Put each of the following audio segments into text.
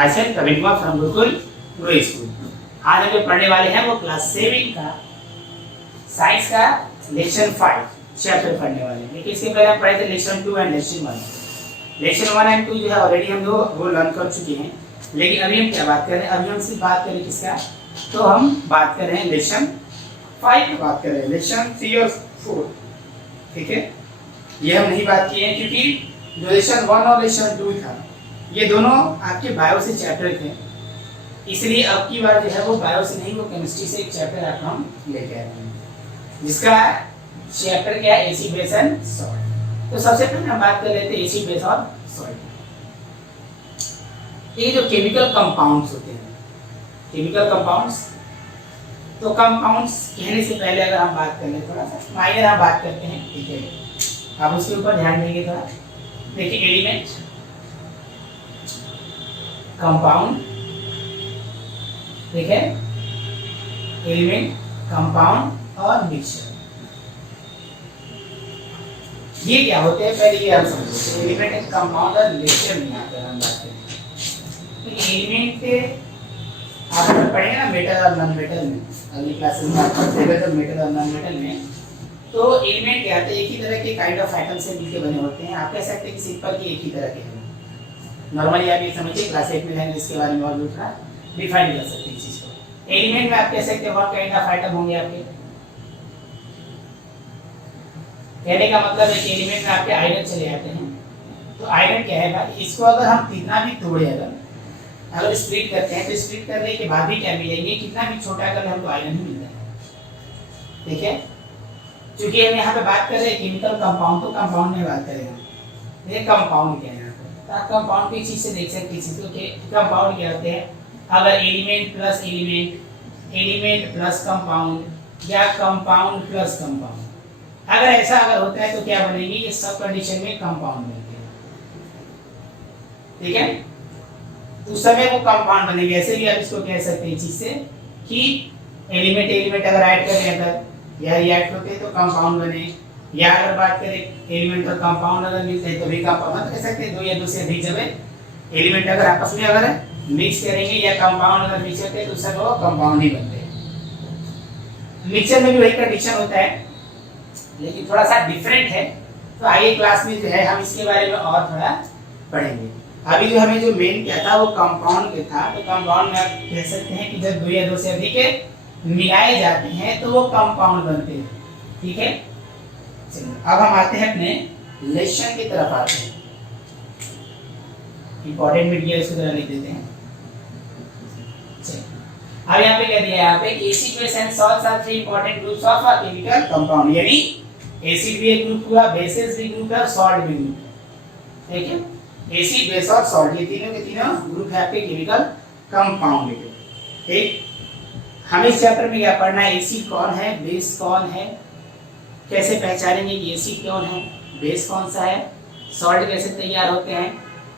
My self Praveen Kumar from Gurukul grow school. आज हम जो पढ़ने वाले हैं वो क्लास 7 का साइंस का लेक्चर 5 चैप्टर पढ़ने वाले हैं। लेकिन इसके पहले हम पढ़े थे lecture 2 and lecture 1। Lecture 1 and 2 जो है ऑलरेडी हम लोग वो लर्न कर चुके हैं। लेकिन अभी हम क्या बात कर रहे हैं, अभी हम सिर्फ बात करें किसका, तो हम बात कर रहे हैं लेक्चर 5 की बात कर रहे हैं, लेक्चर 3 और 4। ठीक है, ये हम नहीं बात किए हैं क्योंकि जो लेक्चर 1 और लेक्चर 2 था ये दोनों आपके बायो से चैप्टर थे, इसलिए अब की बार जो है वो बायो से नहीं, वो केमिस्ट्री से एक चैप्टर आपको हम लेके आए हैं जिसका चैप्टर क्या है, एसिड बेस एंड सॉल्ट। तो सबसे पहले हम बात कर लेते हैं एसिड बेस और सॉल्ट। ये जो केमिकल कंपाउंड्स होते हैं, केमिकल कंपाउंड्स, तो कंपाउंड्स कहने से पहले अगर हम बात कर ले थोड़ा सा माइनर हम बात करते हैं, ठीक है, आप उसके ऊपर ध्यान देंगे थोड़ा। देखिए एलिमेंट, कंपाउंड, ठीक है, एलिमेंट, कंपाउंड और मिक्सचर, ये क्या होते हैं पहले ये हम समझते हैं। एलिमेंट, कंपाउंड और मिक्सचर में आकर हम बात करें तो एलिमेंट के आप पढ़ेंगे ना मेटल और नॉन मेटल में, अगली क्लासेस में आप पढ़ेंगे तो मेटल और नॉन मेटल में, तो एलिमेंट क्या होते हैं, एक ही तरह के काइंड ऑफ आइटम से मिलकर बने होते हैं। आप कह सकते हैं कि सिंपल के एक ही तरह के हैं। नॉर्मली आप ये समझिए क्लास 8 में है इसके बारे में और दूसरा डिफाइन कर सकते हैं इस चीज को। एलिमेंट में आप कह सकते हैं व्हाट काइंड ऑफ आइटम होंगे आपके, कहने का मतलब है कि एलिमेंट में आपके आयरन चले जाते हैं। तो आयरन क्या है भाई, इसको अगर हम कितना भी तोड़े, अगर स्प्लिट करते हैं तो स्प्लिट करने के बाद भी क्या मिलेंगे, कितना भी छोटा कर हमको आयरन ही मिलता है। ठीक है, क्योंकि हम यहाँ पे बात कर रहे हैं केमिकल कंपाउंड, तो कंपाउंड में बात करेंगे। ये कंपाउंड क्या है यहाँ पे, तो आप कंपाउंड की चीज से देख सकते हैं चीज को, कंपाउंड क्या होते हैं, अगर element plus element, element plus compound या कंपाउंड प्लस कंपाउंड, अगर ऐसा अगर होता है तो क्या बनेंगे, ये सब कंडीशन में कंपाउंड बनते हैं। ठीक है, तो उस समय वो कंपाउंड बनेंगे। ऐसे भी आप इसको कह सकते हैं चीज से कि एलिमेंट एलिमेंट अगर ऐड करें अगर या रिएक्ट होते हैं तो कंपाउंड बने, या अगर बात करें एलिमेंट और कंपाउंड अगर मिलते हैं तो भी कंपाउंड कह सकते हैं। दो या दो से अधिक जब एलिमेंट अगर आपस में अगर मिक्स करेंगे या कंपाउंड अगर मिक्स करते हैं तो उससे वो कंपाउंड ही बनते हैं। मिक्सचर में भी वही कंडीशन होता है लेकिन थोड़ा सा डिफरेंट है। तो आगे क्लास में जो है हम इसके बारे में और थोड़ा पढ़ेंगे। अभी जो हमें जो मेन क्या था वो कंपाउंड के था, तो कंपाउंड में आप कह सकते हैं कि जब दो या दो से अधिक मिलाए जाते हैं तो वो कंपाउंड बनते हैं। ठीक है, चलिए अब हम आते हैं अपने लेक्चर की तरफ आते हैं। इंपॉर्टेंट मटेरियल इसको जरा लिख देते हैं। अब यहाँ पे क्या दिया है, यहाँ पे acid base and salts are three important groups of a chemical compound, यानी एसिड भी एक ग्रुप हुआ, बेसिस भी ग्रुप है और सॉल्ट भी ग्रुप है। ठीक है, एसिड बेस और सॉल्ट ये तीनों के तीनों ग्रुप है आपके केमिकल कंपाउंड के। ठीक, हमें इस चैप्टर में क्या पढ़ना है, एसिड कौन है, बेस कौन है, कैसे पहचानेंगे कि एसिड कौन है, बेस कौन सा है, सॉल्ट कैसे तैयार होते हैं,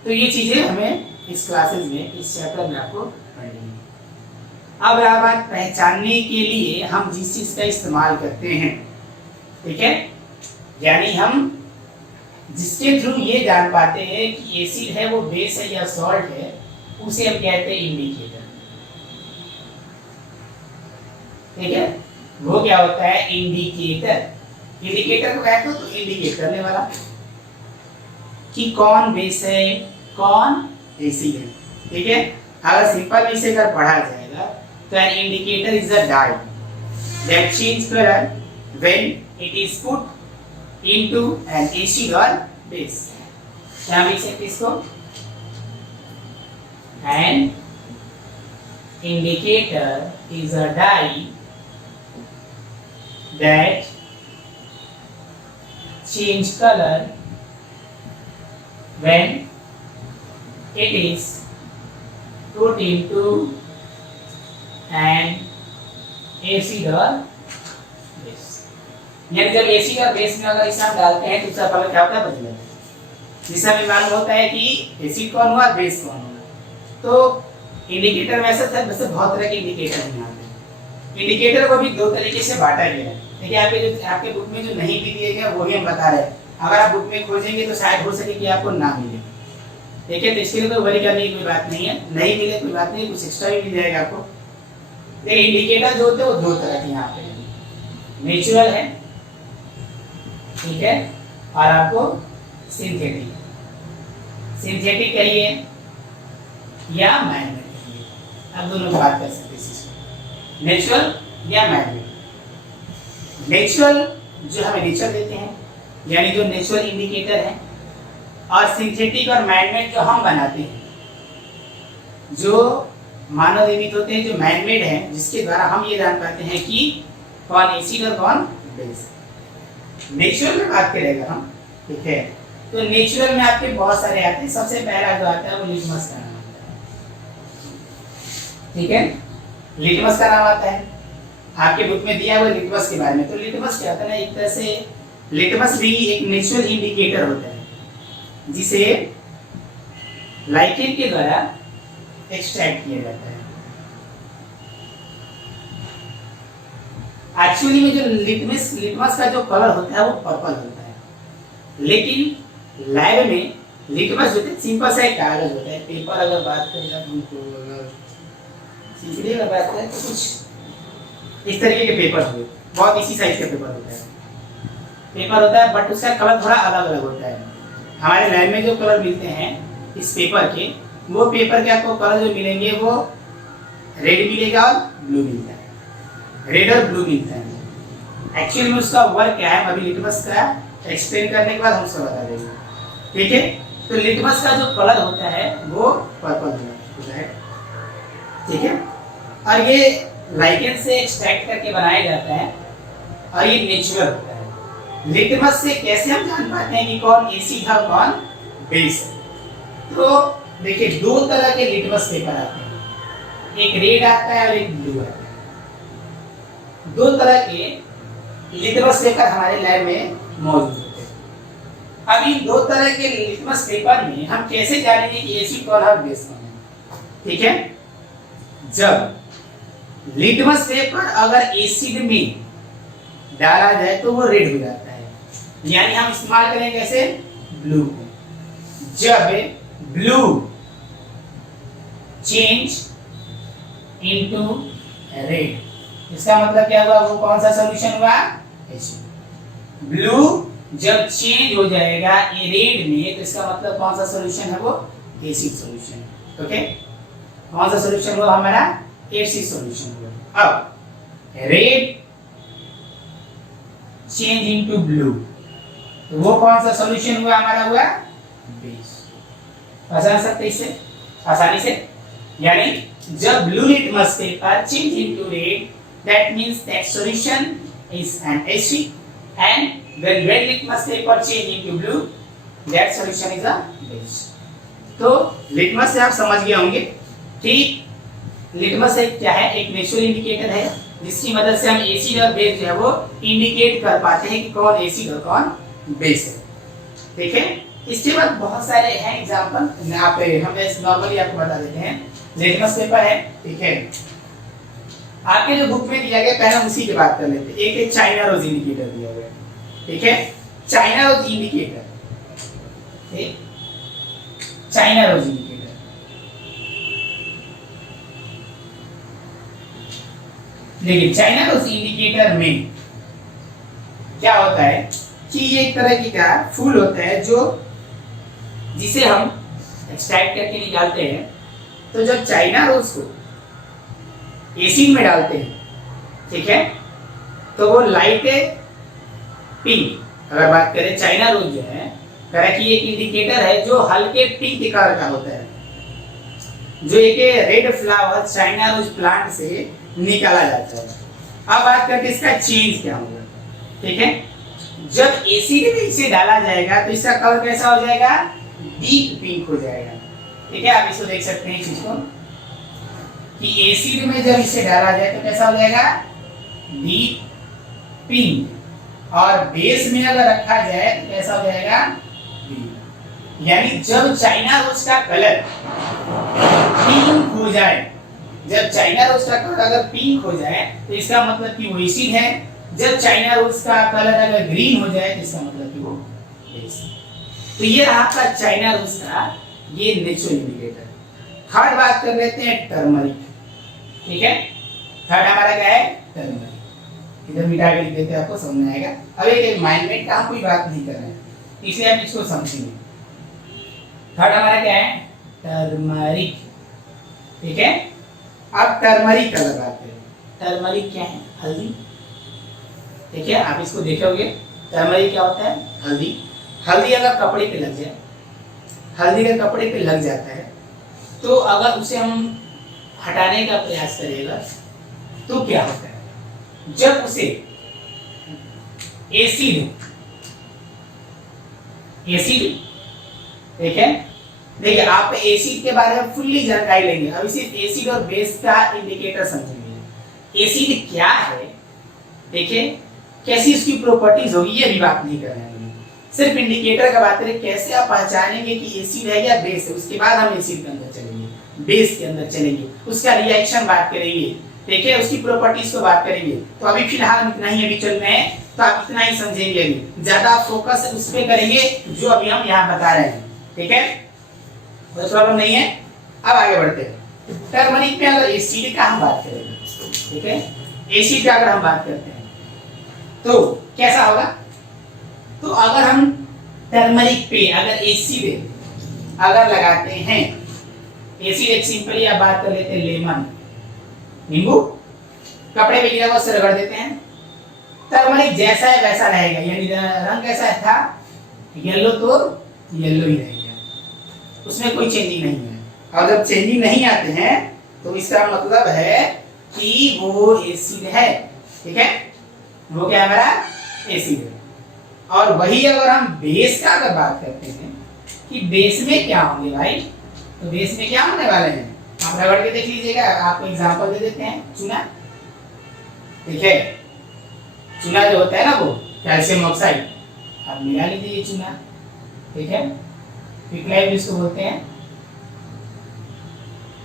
तो ये चीजें हमें इस क्लासेस में इस चैप्टर में आपको पढ़नी है। अब बात पहचानने के लिए हम जिस चीज का इस्तेमाल करते हैं, ठीक है, यानी हम जिसके थ्रू ये जान पाते हैं कि एसिड है वो बेस है या सॉल्ट है, उसे हम कहते हैं इंडिकेटर। ठीक है, वो क्या होता है, इंडिकेटर। इंडिकेटर को कहते हो तो इंडिकेट करने वाला कि कौन बेस है कौन एसिड है। ठीक है, अगर सिंपल इसे अगर पढ़ा जाएगा तो an indicator is a dye that change color when it is put into an acid or base। क्या लिख सकते इसको, an indicator is a dye that change color when it is put into an acid or base। यानी जब acid और base में अगर इसे हम डालते हैं तो उसका फल क्या होता है, बदलेगा। जिससे हमें मालूम होता है कि एसिड कौन हुआ, बेस कौन हुआ। तो इंडिकेटर में वैसे बहुत तरह के इंडिकेटर हैं यहाँ पे। इंडिकेटर को भी दो तरीके से बांटा गया है। देखिए आपके बुक में जो नहीं भी दिए गए वही हम बता रहे हैं। अगर आप बुक में खोजेंगे तो शायद हो सके कि आपको ना मिले। ठीक है, तो इसके लिए कोई वरी करने की कोई बात नहीं है, नहीं मिले कोई बात नहीं, कुछ एक्स्ट्रा भी मिल जाएगा आपको। देखिए इंडिकेटर जो होते हैं वो दो तरह के यहाँ पे, नेचुरल है, ठीक है, और आपको सिंथेटिक, सिंथेटिक कहिए या मैग्नेट कहिए, आप दोनों की बात कर सकते हैं, नेचुरल या मैग्नेट। नेचुरल जो हमें नेचर देते हैं, यानी जो नेचुरल इंडिकेटर है, और सिंथेटिक और मैनमेड जो हम बनाते हैं, जो मानव निर्मित होते हैं, जो मैनमेड है, जिसके द्वारा हम ये जान पाते हैं कि कौन एसिड और कौन बेस। नेचुरल में बात करेंगे हम, ठीक है, तो नेचुरल में आपके बहुत सारे आते हैं। सबसे पहला जो आता है वो लिटमस का नाम आता है, ठीक है, लिटमस का नाम आता है, आपके बुक में दिया हुआ लिटमस के बारे में। तो लिटमस क्या होता है ना, एक तरह से लिटमस भी एक नेचुरल इंडिकेटर होता है, जिसे लाइकेन के द्वारा एक्सट्रैक्ट किया जाता है। एक्चुअली में जो लिटमस का जो कलर होता है वो पर्पल होता है, लेकिन लैब में लिटमस जो है सिंपल सा एक कागज होता है, पेपर। अगर बात करें अगर सिंपली अगर बात करें तो कुछ इस तरीके के पेपर हुए, बहुत इसी साइज का पेपर होता है, बट उसका कलर थोड़ा अलग अलग होता है। हमारे लैब में जो कलर मिलते हैं इस पेपर के, वो पेपर के आपको कलर जो मिलेंगे वो रेड मिलेगा और ब्लू मिलता है, रेड और ब्लू मिलता है। एक्चुअली में उसका वर्क क्या है, अभी लिटमस का एक्सप्लेन करने के बाद हम उसको बता देंगे, ठीक है। तो लिटमस का जो कलर होता है वो पर्पल होता है, ठीक है, और ये लाइकेन से एक्सट्रैक्ट करके बनाया जाता है, और ये नेचुरल होता है। लिटमस से कैसे हम जान पाते हैं कि कौन एसिड है और कौन बेस है? तो देखिए दो तरह के लिटमस पेपर आते हैं, एक रेड आता है और एक ब्लू आता है। दो तरह के लिटमस पेपर हमारे लैब में मौजूद होते हैं। अब इन दो तरह के लिटमस पेपर में हम कैसे जानेंगे कि एसिड कौन है और बेस कौन है? ठीक है, जब लिटमस पेपर अगर एसिड में डाला जाए तो वो रेड हो जाता है, यानी हम इस्तेमाल करेंगे कैसे, ब्लू को। जब ब्लू चेंज इनटू रेड, इसका मतलब क्या हुआ, वो कौन सा सॉल्यूशन हुआ, एसिड। ब्लू जब चेंज हो जाएगा रेड में, तो इसका मतलब कौन सा सॉल्यूशन है, वो एसिड सॉल्यूशन। ओके, कौन सा सॉल्यूशन हुआ हमारा, एसिड सॉल्यूशन हुआ। अब रेड चेंज इनटू ब्लू, तो वो कौन सा सॉल्यूशन हुआ हमारा, हुआ बेस। समझ सकते इससे आसानी से, यानी जब blue litmus paper change into red, that means that solution is an acid, and when red litmus paper change into blue, that solution is a base. तो लिटमस से आप समझ गए होंगे कि लिटमस एक क्या है, एक नेचुरल इंडिकेटर है, जिसकी मदद से हम एसिड और बेस जो है वो इंडिकेट कर पाते हैं कि कौन एसिड और कौन बेस है, ठीक है। इसके बाद बहुत सारे हैं एग्जांपल, यहाँ पे हम नॉर्मली आपको बता देते हैं। लिटमस पेपर है, ठीक है, आपके जो बुक में दिया गया पहले हम उसी की बात कर लेते हैं। एक एक चाइना रोज इंडिकेटर दिया गया, ठीक है, चाइना रोज इंडिकेटर, ठीक, चाइना रोज इंडिकेटर। देखिए चाइना रोज इंडिकेटर में क्या होता है कि ये एक तरह की का फूल होता है, जो जिसे हम एक्सट्रैक्ट करके निकालते हैं। तो जब चाइना रोज को एसिड में डालते हैं, ठीक है, तो वो लाइट पिंक, अगर बात करें चाइना रोज जो है तरह की एक इंडिकेटर है जो हल्के पिंक कलर का होता है, जो एक red flower China rose plant से निकाला जाता है। अब बात करते हैं इसका चेंज क्या होगा, ठीक है। जब एसिड में इसे डाला जाएगा तो इसका कलर कैसा हो जाएगा, डीप पिंक हो जाएगा, ठीक है। आप इसको देख सकते हैं चीज को कि एसिड में जब इसे डाला जाए तो कैसा हो जाएगा, डीप पिंक, और बेस में अगर रखा जाए तो कैसा हो जाएगा, ग्रीन। यानी जब चाइना रोज का कलर पिंक हो जाए, जब चाइना रोज का कलर अगर पिंक हो जाए तो इसका मतलब कि वो एसिड है। जब चाइना रोज का कलर अगर ग्रीन हो जाए तो इसका मतलब कि वो बेस है। तो ये रहा आपका चाइना रोज का ये नेचुरल इंडिकेटर। थर्ड बात कर लेते हैं टर्मरिक, ठीक है। थर्ड हमारा क्या है, टर्मरिक। इधर मिटा के लिख देते हैं, आपको समझ में आएगा। अब एक माइंडमेट का हम कोई बात नहीं कर रहे हैं, इसलिए आप इसको समझेंगे। थर्ड हमारा क्या है, टर्मरिक, ठीक है। अब टर्मरिक का लगाते हैं। टर्मरिक क्या है, हल्दी, ठीक है। आप इसको देखोगे, टर्मरिक क्या होता है, हल्दी। हल्दी अगर कपड़े पे लग जाए, हल्दी अगर कपड़े पे लग जाता है, तो अगर उसे हम हटाने का प्रयास करेगा तो क्या होता है, जब उसे एसिड, ठीक है। देखिए, आप एसिड के बारे में फुल्ली जानकारी लेंगे। अभी सिर्फ एसिड और बेस का इंडिकेटर समझेंगे। एसिड क्या है, देखिए कैसी उसकी प्रॉपर्टीज होगी, ये भी बात नहीं कर रहे हैं। सिर्फ इंडिकेटर का बात करें, कैसे आप पहचानेंगे कि एसिड है या बेस है। उसके बाद हम एसिड के अंदर चलेंगे, बेस के अंदर चलेंगे, उसका रिएक्शन बात करेंगे, ठीक है, उसकी प्रॉपर्टीज को बात करेंगे। तो अभी फिलहाल इतना ही अभी चल रहे हैं, तो आप इतना ही समझेंगे। अभी ज्यादा फोकस उस पे करेंगे जो अभी हम यहाँ बता रहे हैं, ठीक है, कोई प्रॉब्लम नहीं है। अब आगे बढ़ते हैं। टर्मरिक में अगर एसिड का हम बात करेंगे, ठीक है, एसिड का अगर हम बात करते हैं तो कैसा होगा। तो अगर हम टर्मरिक पे अगर एसिड अगर लगाते हैं, एसिड एक सिंपली आप बात कर लेते हैं लेमन, नींबू, कपड़े पे गिरा हुआ से रगड़ देते हैं, टर्मरिक जैसा है वैसा रहेगा। यानी रंग कैसा था, येलो तो येलो ही रहेगा, उसमें कोई चेंजिंग नहीं है। और जब चेंजिंग नहीं आते हैं तो इसका मतलब है कि वो एसिड है, ठीक है, वो क्या है, हमारा एसिड है। और वही अगर हम बेस का अगर बात करते हैं कि बेस में क्या होंगे भाई, तो बेस में क्या होने वाले हैं, आप रगड़ के देख लीजिएगा। आपको एग्जांपल दे देते हैं, चूना, ठीक है, चूना जो होता है ना वो कैल्शियम ऑक्साइड, आप मिला लीजिए चूना, ठीक है, क्विकलाइम जिसको बोलते हैं,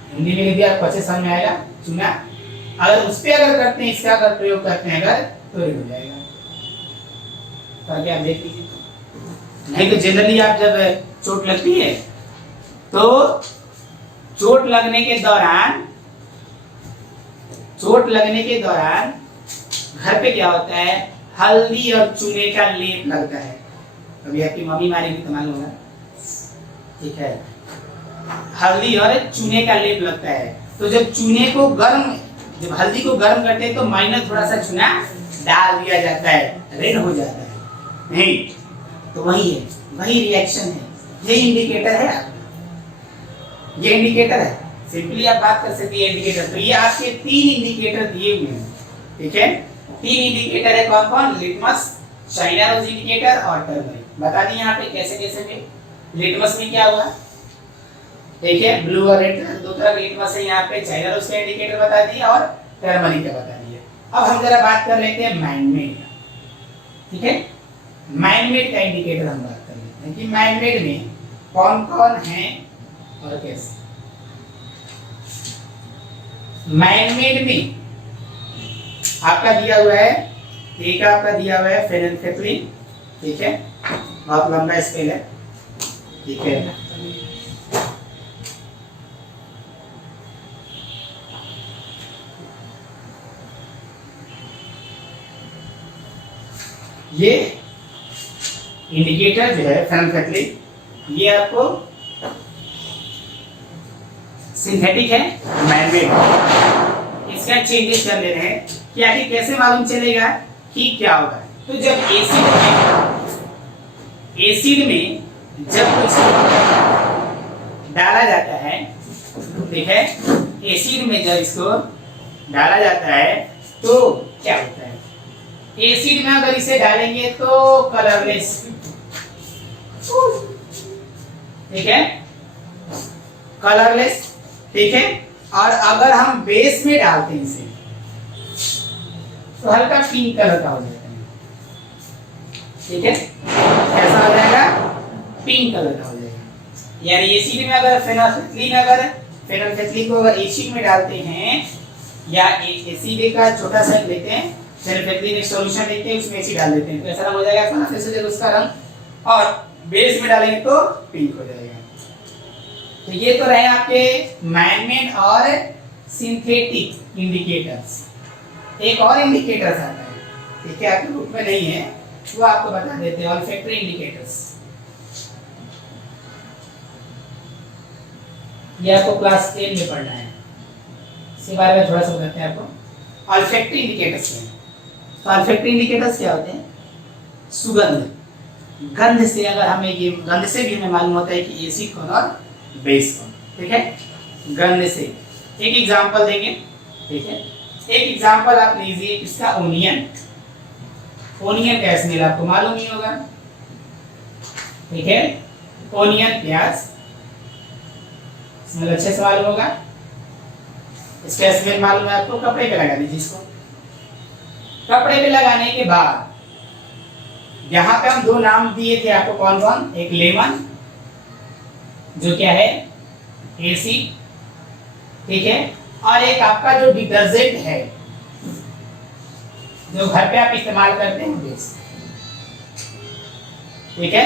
हिंदी में लिख आपको अच्छे समझ में आएगा। चूना अगर उस पे अगर करते हैं, इसका अगर प्रयोग करते हैं अगर, तो रेड हो जाएगा। ताकि आप देख लीजिए, नहीं तो जनरली आप जब चोट लगती है तो चोट लगने के दौरान घर पे क्या होता है, हल्दी और चूने का लेप लगता है। अभी आपकी मम्मी मारेगी तो मालूम होगा, ठीक है, हल्दी और चूने का लेप लगता है। तो जब चूने को जब हल्दी को गर्म करते हैं तो माइनस थोड़ा सा चूना डाल दिया जाता है, रेड हो जाता है, नहीं तो वही है, वही रिएक्शन है। ये इंडिकेटर है आपका, ये इंडिकेटर है, सिंपली आप बात कर सकते हैं इंडिकेटर। तो ये आपके 3 इंडिकेटर दिए हुए हैं, ठीक है, 3 इंडिकेटर है। कौन कौन, लिटमस, चाइना रोज इंडिकेटर और टर्मरिक। बता दिए यहाँ पे कैसे कैसे में। लिटमस में क्या हुआ, देखिए ब्लू और रेड दो तरह के लिटमस है यहाँ पे। चाइना रोज का इंडिकेटर बता दिया और टर्मरिक का बता दिया। अब हम जरा बात कर लेते हैं माइंडमेट, ठीक है, माइंडमेट का इंडिकेटर हम बात कर लेते हैं कि माइंडमेट में कौन कौन है और कैसे। माइंडमेट में आपका दिया हुआ है, एक आपका दिया हुआ है फेनोल्फेथलीन, ठीक है, बहुत लंबा स्केल है, ठीक है। ये इंडिकेटर जो है फेनोल्फेथलीन, ये आपको सिंथेटिक है, मैनमेड। इसका चेंजेस कर ले रहे हैं कि आखिर कैसे मालूम चलेगा कि क्या होगा। तो जब एसिड में जब कुछ डाला जाता है, ठीक है, एसिड में जब इसको डाला जाता है तो क्या होता है, एसिड में अगर इसे डालेंगे तो कलरलेस, ठीक है, कलरलेस, ठीक है। और अगर हम बेस में डालते हैं इसे तो हल्का पिंक कलर का हो जाता है, ठीक है, कैसा हो जाएगा, पिंक कलर का हो जाएगा। यानी एसिड में अगर फेनोल्फेथलीन को अगर एसिड में डालते हैं या एसिड का छोटा सा लेते हैं, फेनोल्फेथलीन एक सॉल्यूशन लेते हैं, उसमें एसिड डाल देते हैं तो ऐसा हो जाएगा उसका रंग, और बेस में डालेंगे तो पिंक हो जाएगा। तो ये तो रहे आपके मैन-मेड और सिंथेटिक इंडिकेटर्स। एक और इंडिकेटर्स आता है, ठीक है, आपके बुक में नहीं है, वो आपको बता देते हैं, ऑल्फैक्टरी इंडिकेटर्स। ये आपको क्लास 10 में पढ़ना है, इसके बारे में थोड़ा सा बताते हैं आपको। ऑल्फैक्टरी इंडिकेटर्स हैं। तो ऑल्फैक्टरी इंडिकेटर्स क्या होते हैं? सुगंध, गंध से, अगर हमें ये गंध से भी हमें मालूम होता है कि एसिड कौन और बेस कौन, ठीक है, गंध से। एक एग्जांपल देंगे, ठीक है, एक एग्जांपल आप लीजिए किसका? ओनियन। ओनियन का स्मेल आपको मालूम ही होगा, ठीक है, ओनियन प्याज, स्मेल अच्छे से मालूम होगा। इसका स्मेल मालूम है आपको, कपड़े पे लगा दीजिए इसको। कपड़े पे लगाने के बाद यहाँ पे हम दो नाम दिए थे आपको, कौन कौन? एक लेमन, जो क्या है एसिड, ठीक है, और एक आपका जो डिटर्जेंट है जो घर पे आप इस्तेमाल करते हैं, बेस, ठीक है,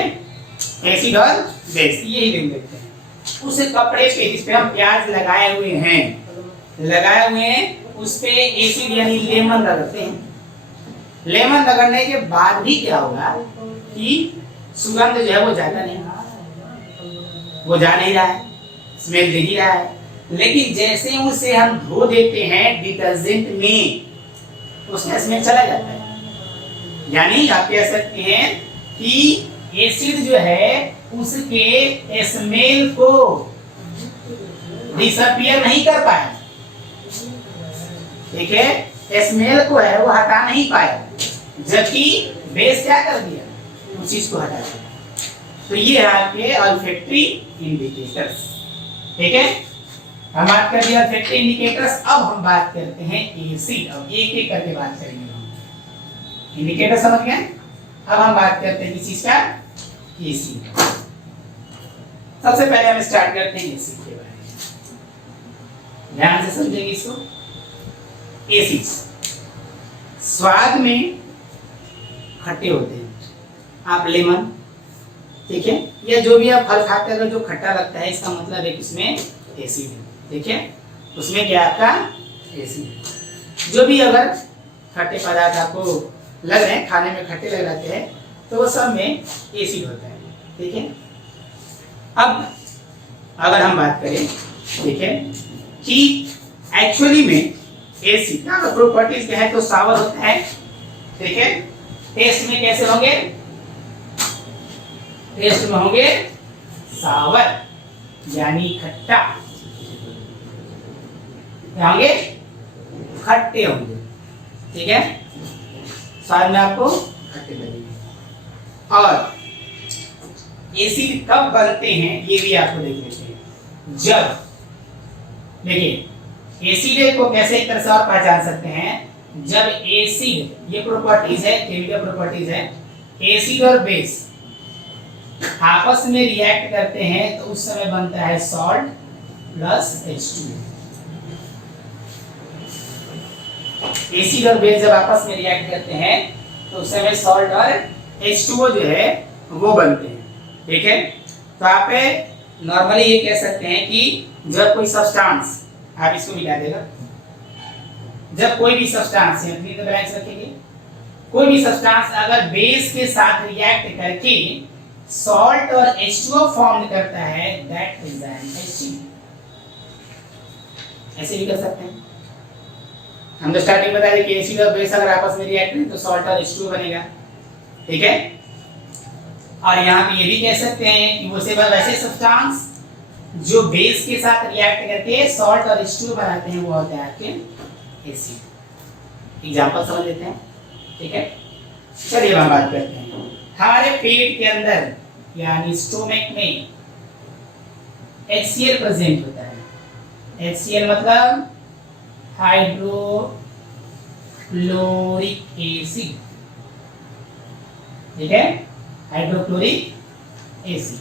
एसिड और बेस, यही लिख देते हैं। उस कपड़े पे जिस पे हम प्याज लगाए हुए हैं, उस पे एसिड यानी लेमन रगड़ते हैं। लेमन रगड़ने के बाद भी क्या होगा कि सुगंध जो है वो जाता नहीं, वो जा नहीं रहा है, स्मेल दे ही रहा है, लेकिन जैसे उसे हम धो देते हैं डिटर्जेंट में, उसमें स्मेल चला जाता है। यानी आप कह सकते हैं कि एसिड जो है उसके स्मेल को डिसअपियर नहीं कर पाया, ठीक है, स्मेल को है वो हटा नहीं पाया, जबकि बेस क्या कर दिया? उस चीज को हटा दिया। तो ये है आपके ऑल्फैक्टरी इंडिकेटर्स, ठीक है, हम बात कर दिया ऑल्फैक्टरी इंडिकेटर्स। अब हम बात करते हैं एसिड, अब एक एक करके बात करेंगे हम। इंडिकेटर समझ गए, अब हम बात करते हैं किस चीज का? एसिड। सबसे पहले हम स्टार्ट करते हैं एसिड के बारे में, ध्यान से समझेंगे इसको। एसिड स्वाद में खट्टे होते हैं, आप लेमन, ठीक है, या जो भी आप फल खाते हैं जो खट्टा लगता है, इसका मतलब है कि उसमें एसिड है, ठीक है, उसमें क्या आपका एसिड है। जो भी अगर खट्टे पदार्थ आपको लग रहे हैं, खाने में खट्टे लग जाते हैं, तो वो सब में एसिड होता है, ठीक है। अब अगर हम बात करें, ठीक है, कि एक्चुअली में एसिड का प्रॉपर्टीज क्या है, तो सावर होता है, ठीक है, टेस्ट में कैसे होंगे? टेस्ट में होंगे सावर, यानी खट्टा, होंगे खट्टे होंगे, ठीक है, स्वाद में आपको खट्टे लगेंगे। और एसिड कब बनते हैं ये भी आपको देख लेते हैं। जब देखिए एसिड को कैसे एक तरह से और पहचान सकते हैं, जब एसिड, ये प्रॉपर्टीज है, केमिकल प्रॉपर्टीज है, एसिड और बेस आपस में रिएक्ट करते हैं तो उस समय बनता है सॉल्ट प्लस H2। एसिड और बेस जब आपस में रिएक्ट करते हैं तो उस समय सॉल्ट और H2O जो है वो बनते हैं, ठीक है। तो आप नॉर्मली ये कह सकते हैं कि जब कोई सब्सटेंस, आप इसको मिला देगा, जब कोई भी सब्सटेंस रखेंगे, कोई भी सब्सटेंस अगर बेस के साथ रिएक्ट करके सॉल्ट और H2O फॉर्म करता है, दैट इज एन एसिड। ऐसे भी कर सकते हैं, हम तो स्टार्टिंग बता रहे कि एसिड और बेस अगर आपस में रिएक्ट करें तो सॉल्ट और H2O बनेगा, ठीक है। और यहाँ पे ये भी कह सकते हैं कि वो सिर्फ वैसे सब्सटेंस जो बेस के साथ रिएक्ट करके सॉल्ट और H2O बनाते हैं वो होते हैं आपके एसिड। एग्जांपल समझ लेते हैं, ठीक है। चलिए हम बात करते हैं। हमारे पेट के अंदर यानी स्टोमक में HCl प्रेजेंट होता है। HCl मतलब हाइड्रोक्लोरिक एसिड, ठीक है, हाइड्रोक्लोरिक एसिड।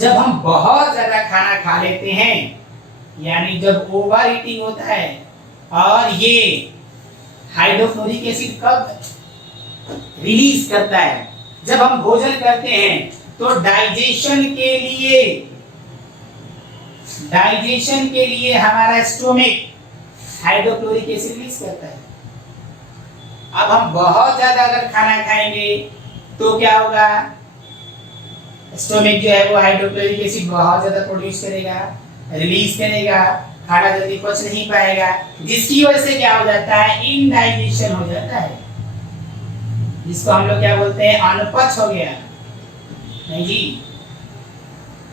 जब हम बहुत ज्यादा खाना खा लेते हैं, यानी जब ओवर ईटिंग होता है, और ये हाइड्रोक्लोरिक एसिड कब रिलीज करता है? जब हम भोजन करते हैं तो डाइजेशन के लिए डाइजेशन के लिए हमारा स्टोमिक हाइड्रोक्लोरिक एसिड रिलीज करता है। अब हम बहुत ज्यादा अगर खाना खाएंगे तो क्या होगा, स्टोमिक जो है वो हाइड्रोक्लोरिक एसिड बहुत ज्यादा प्रोड्यूस करेगा, रिलीज करेगा, खाना जल्दी पच नहीं पाएगा, जिसकी वजह से क्या हो जाता है, इनडाइजेशन हो जाता है, जिसको हम लोग क्या बोलते हैं, अनपच हो गया। नहीं जी,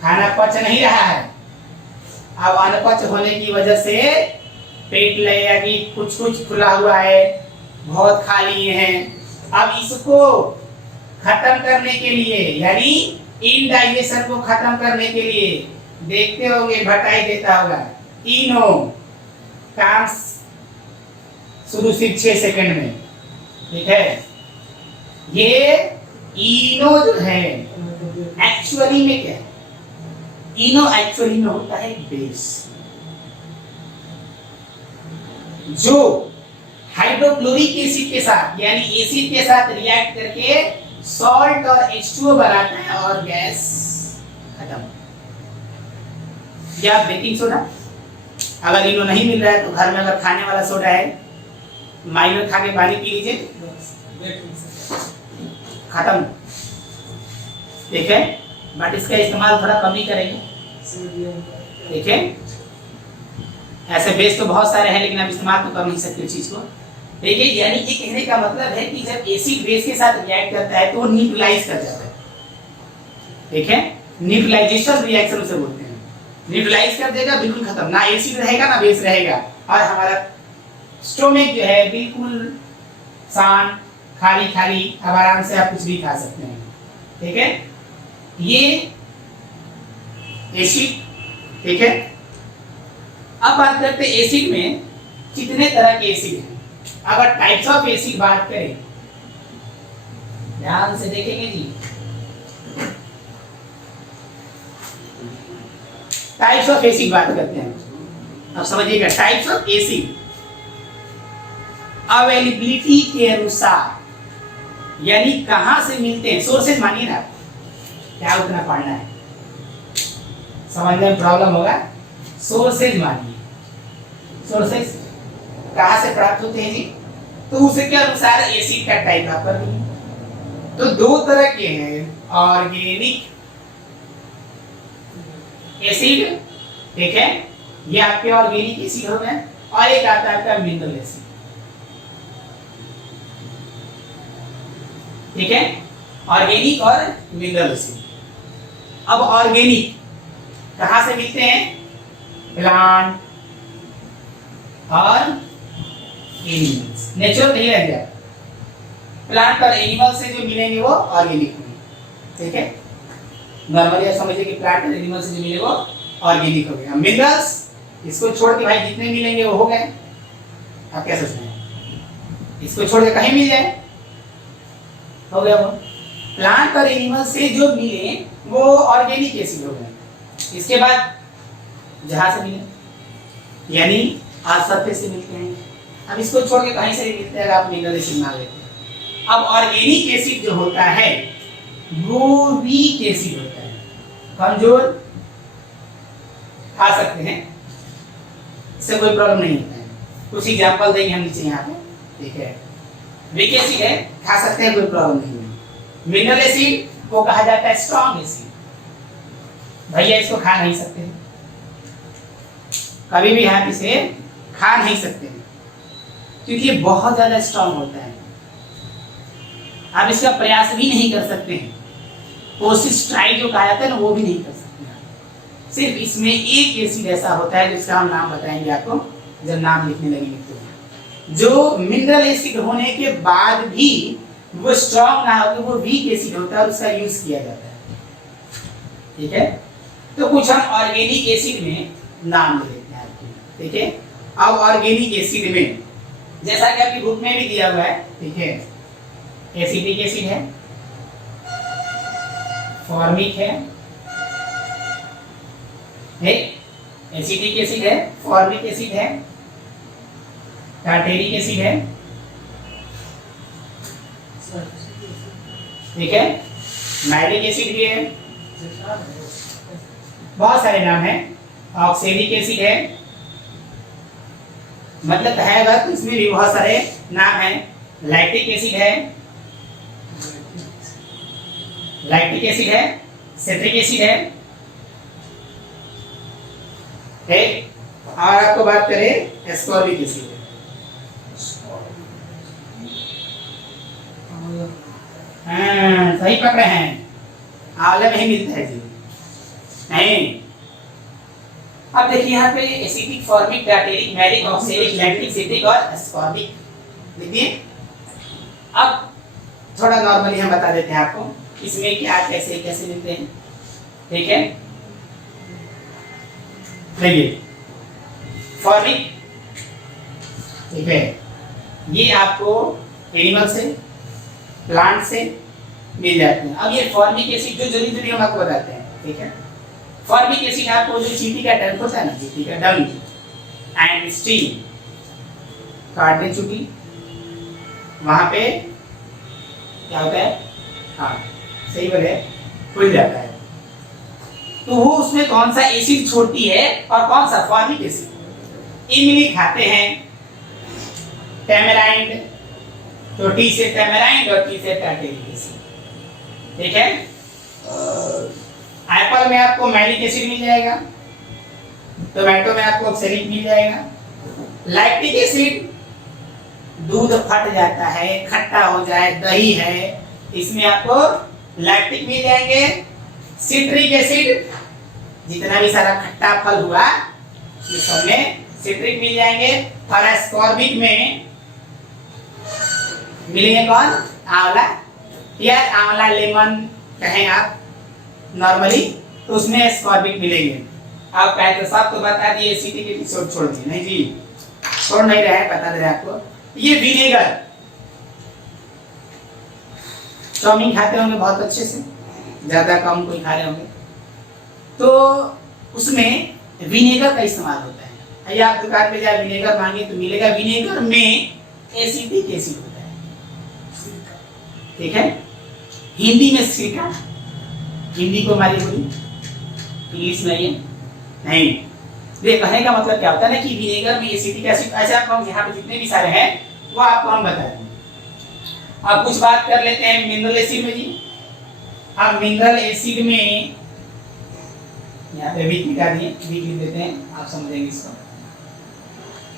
खाना पच नहीं रहा है। अब अनपच होने की वजह से पेट लगेगा कि कुछ कुछ खुला हुआ है, बहुत खा लिए हैं। अब इसको खत्म करने के लिए, यानी इनडाइजेशन को खत्म करने के लिए, देखते होंगे भटाई देता होगा, इनो काम शुरू सिर्फ 6 सेकंड में, ठीक है। ये इनो जो है एक्चुअली में क्या है, इनो एक्चुअली में होता है बेस, जो हाइड्रोक्लोरिक एसिड के साथ यानी एसिड के साथ रिएक्ट करके सॉल्ट और H2O बनाता है और गैस खत्म। या बेकिंग सोडा, अगर इनो नहीं मिल रहा है तो घर में अगर खाने वाला सोडा है, माइनर खा के पानी पी लीजिए, खत्म, ठीक है। बट इसका इस्तेमाल थोड़ा कम ही करेंगे, ठीक है। ऐसे बेस तो बहुत सारे हैं लेकिन आप इस्तेमाल तो कर नहीं सकते चीज को, ठीक है। यानी ये कहने का मतलब है कि जब एसिड बेस के साथ रिएक्ट करता है तो वो न्यूट्रलाइज कर जाता है, ठीक है। न्यूट्रलाइजेशन रिएक्शन उसे बोलते हैं। न्यूट्रलाइज कर देगा, बिल्कुल खत्म, ना एसिड रहेगा ना बेस रहेगा, और हमारा स्टोमिक जो है बिल्कुल शांत, खाली खाली, अब आराम से आप कुछ भी खा सकते हैं, ठीक है। ये एसिड, ठीक है। अब बात करते हैं एसिड में कितने तरह के एसिड हैं। अगर टाइप्स ऑफ एसिड बात करें, ध्यान से देखेंगे जी, टाइप्स ऑफ एसिड बात करते हैं। अब समझिएगा, टाइप्स ऑफ एसिड अवेलेबिलिटी के अनुसार, यानी कहां से मिलते हैं, सोर्सेज मानिए ना, क्या उतना पढ़ना है, समझने में प्रॉब्लम होगा। सोर्सेज मानिए, सोर्सेज कहां से प्राप्त होते हैं जी, तो उसी के अनुसार एसिड का टाइप आप कर दीजिए। तो दो तरह के हैं, ऑर्गेनिक एसिड, ठीक है, ये आपके ऑर्गेनिक एसिड हो गए, और एक आता है आपका मिनरल एसिड, ठीक है, ऑर्गेनिक और मिनरल एसिड। अब ऑर्गेनिक कहां से मिलते हैं, प्लांट और एनिमल्स, नेचुरल नहीं रह गया, प्लांट और एनिमल से जो मिलेंगे वो ऑर्गेनिक होंगे, ठीक है। नॉर्मली आप समझिए कि प्लांट और एनिमल से जो मिले वो ऑर्गेनिक हो गया। मिनरल्स, इसको छोड़ के भाई जितने मिलेंगे वो हो गए, आप क्या सोच रहे हैं, इसको छोड़ के कहीं मिल जाए, हो गया वो। प्लांट और एनिमल से जो मिले वो ऑर्गेनिक एसिड हो गए। इसके बाद जहां से मिले, यानी आज सरफेस से मिलते हैं, अब इसको छोड़ के कहीं से भी मिलते हैं, आप मिनरल एसिड मान लेते हैं। अब ऑर्गेनिक एसिड जो होता है वो वीक एसिड होता है, कमजोर, खा सकते हैं, इससे कोई प्रॉब्लम नहीं होता है। कुछ एग्जांपल देंगे हम नीचे यहाँ पे, ठीक है। वीक एसिड है, खा सकते हैं, कोई प्रॉब्लम नहीं है। मिनरल एसिड को कहा जाता है स्ट्रॉन्ग एसिड, भैया इसको खा नहीं सकते, कभी भी हाथ इसे खा नहीं सकते हैं, क्योंकि ये बहुत ज्यादा स्ट्रॉन्ग होता है। आप इसका प्रयास भी नहीं कर सकते हैं, कोशिश ट्राई जो कहा जाता है ना वो भी नहीं कर सकते हैं। सिर्फ इसमें एक एसिड ऐसा होता है जिसका हम नाम बताएंगे आपको जब नाम लिखने लगेंगे, तो जो मिनरल एसिड होने के बाद भी वो स्ट्रॉन्ग ना हो, वो वीक एसिड होता है और उसका यूज किया जाता है, ठीक है। तो कुछ हम ऑर्गेनिक एसिड में नाम ले लेते हैं आपके, ठीक है। अब ऑर्गेनिक एसिड में जैसा कि आपकी बुक में भी दिया हुआ है, ठीक है, एसिटिक एसिड है, फॉर्मिक है, एसिटिक एसिड है, फॉर्मिक एसिड है, टार्टेरिक एसिड है, ठीक है, नाइट्रिक एसिड भी है, बहुत सारे नाम हैं, ऑक्सैलिक एसिड है, मतलब है वह, तो इसमें भी बहुत सारे नाम हैं। लैक्टिक एसिड है, लैक्टिक एसिड है, सिट्रिक एसिड है, और आपको बात करें एस्कॉर्बिक एसिड है। हाँ, सही पकड़े हैं, आंवला में ही मिलता है जी, नहीं। अब देखिए यहाँ पे acetic, formic, tartaric, malic, oxalic, lactic, citric और एस्कॉर्बिक लिखिए। अब थोड़ा नॉर्मली हम बता देते हैं आपको इसमें क्या कैसे कैसे मिलते हैं, ठीक है। देखिए फॉर्मिक, ठीक है, ये आपको एनिमल से, प्लांट से मिल जाते हैं। अब ये फॉर्मिक एसिड जो जल्दी जल्दी हम आपको बताते हैं, ठीक है। फॉर्मिक एसिड आपको जो चींटी का डंक होता है ना, चींटी का डंक एंड स्टीम, काटने चुकी वहां पे क्या होता है, हाँ सही बोले, खुल जाता है। तो वो उसमें कौन सा एसिड छोड़ती है और कौन सा, फॉर्मिक एसिड। इमली खाते हैं, टैमराइंड, तो टी से टैमराइंड और टी से टार्टेरिक एसिड, ठीक है। एप्पल में आपको मैलिक एसिड मिल जाएगा, टोमेटो में आपको ऑक्सैलिक मिल जाएगा। लैक्टिक एसिड, दूध फट जाता है, खट्टा हो जाए, दही है, इसमें आपको लैक्टिक मिल जाएंगे। सिट्रिक एसिड, जितना भी सारा खट्टा फल हुआ ये सब में सिट्रिक मिल जाएंगे। और एस्कॉर्बिक में मिलेंगे कौन, आंवला, या आंवला लेमन कहें आप नॉर्मली, तो उसमें एस्कॉर्बिक मिलेंगे। आप कहे तो साहब तो बता दिए, एसिटिक एपिसोड छोड़ दिए, नहीं जी छोड़ नहीं रहे, बता दे रहे आपको। ये विनेगर, चाउमीन खाते होंगे बहुत अच्छे से, ज्यादा कम कोई खा रहे होंगे, तो उसमें विनेगर का इस्तेमाल होता है। या आप दुकान पे जाए विनेगर मांगे तो मिलेगा। विनेगर में एसिटिक एसिड होता है, ठीक है। हिंदी में सिरका, हिंदी को हमारी बोली, इंग्लिश में ये नहीं। ये कहने का मतलब क्या होता है ना कि विनेगर में एसिटिक एसिड, ऐसे आप यहाँ पे जितने भी सारे हैं वो आपको हम बता दें। अब कुछ बात कर लेते हैं मिनरल एसिड में जी। अब मिनरल एसिड में यहाँ पे वीक मिटा दिए, वीक लिख देते हैं, आप समझेंगे इसको।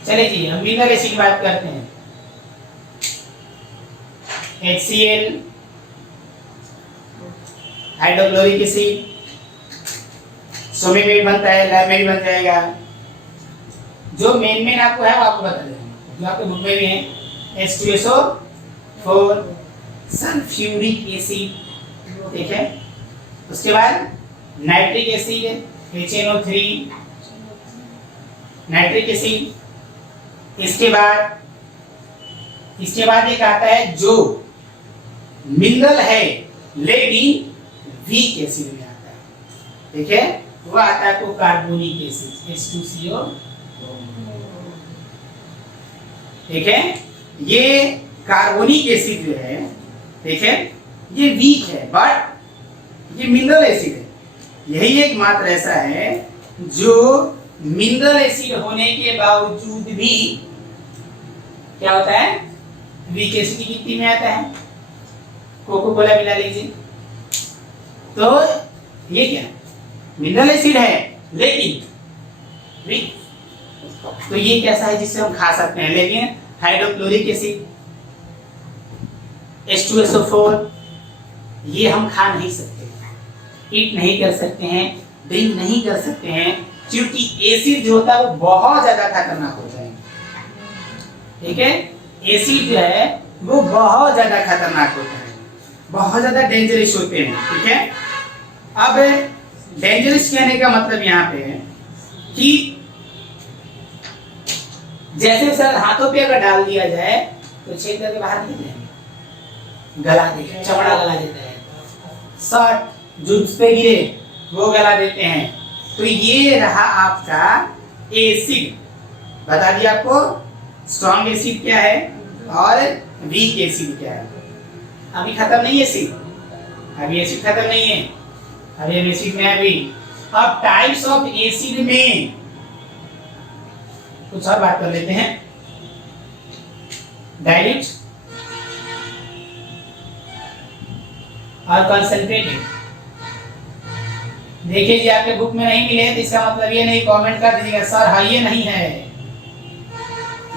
चलिए जी, हम मिनरल एसिड की बात करते हैं। HCl, हाइड्रोक्लोरिक एसिड, सोमे में बनता है, लैब में भी बन जाएगा। जो मेन आपको है वो आपको बता देंगे, जो आपके बुक में भी है। H2SO4, सल्फ्यूरिक एसिड, ठीक है। उसके बाद nitric acid, HNO3, nitric acid. इसके बाद एक आता है जो मिनरल है लेकिन वीक एसिड में आता है, ठीक है, वो आता है आपको कार्बोनिक एसिड, H2CO, ठीक है। ये कार्बोनिक एसिड जो है, ठीक है, ये वीक है बट ये मिनरल एसिड है। यही एक मात्र ऐसा है जो मिनरल एसिड होने के बावजूद भी क्या होता है, वीक एसिड की गिनती में आता है। कोको कोला मिला लीजिए, तो ये क्या मिनरल एसिड है लेकिन वीक, तो ये कैसा है जिससे हम खा सकते हैं। लेकिन हाइड्रोक्लोरिक एसिड, H2SO4, ये हम खा नहीं सकते, ईट नहीं कर सकते हैं, ड्रिंक नहीं कर सकते हैं, क्योंकि एसिड जो होता है वो बहुत ज्यादा खतरनाक होता है, ठीक है। एसिड जो है वो बहुत ज्यादा खतरनाक होता है, बहुत ज्यादा डेंजरस होते हैं, ठीक है। अब डेंजरस कहने का मतलब यहाँ पे है कि जैसे सर हाथों पे अगर डाल दिया जाए तो छेद करके बाहर निकल जाएंगे, गला देते, चमड़ा गला देता है, शर्ट जो उस पे गिरे वो गला देते हैं। तो ये रहा आपका एसिड, बता दिया आपको स्ट्रॉन्ग एसिड क्या है और वीक एसिड क्या है। अभी खत्म नहीं है एसिड, अभी एसिड खत्म नहीं है, अभी हम एसिड में अभी अब टाइप्स ऑफ एसिड में कुछ और बात कर लेते हैं। डाइल्यूट और कंसंट्रेटेड। देखिए जी, आपके बुक में नहीं मिले तो इसका मतलब ये नहीं कमेंट कर दीजिएगा सर हाँ ये नहीं है,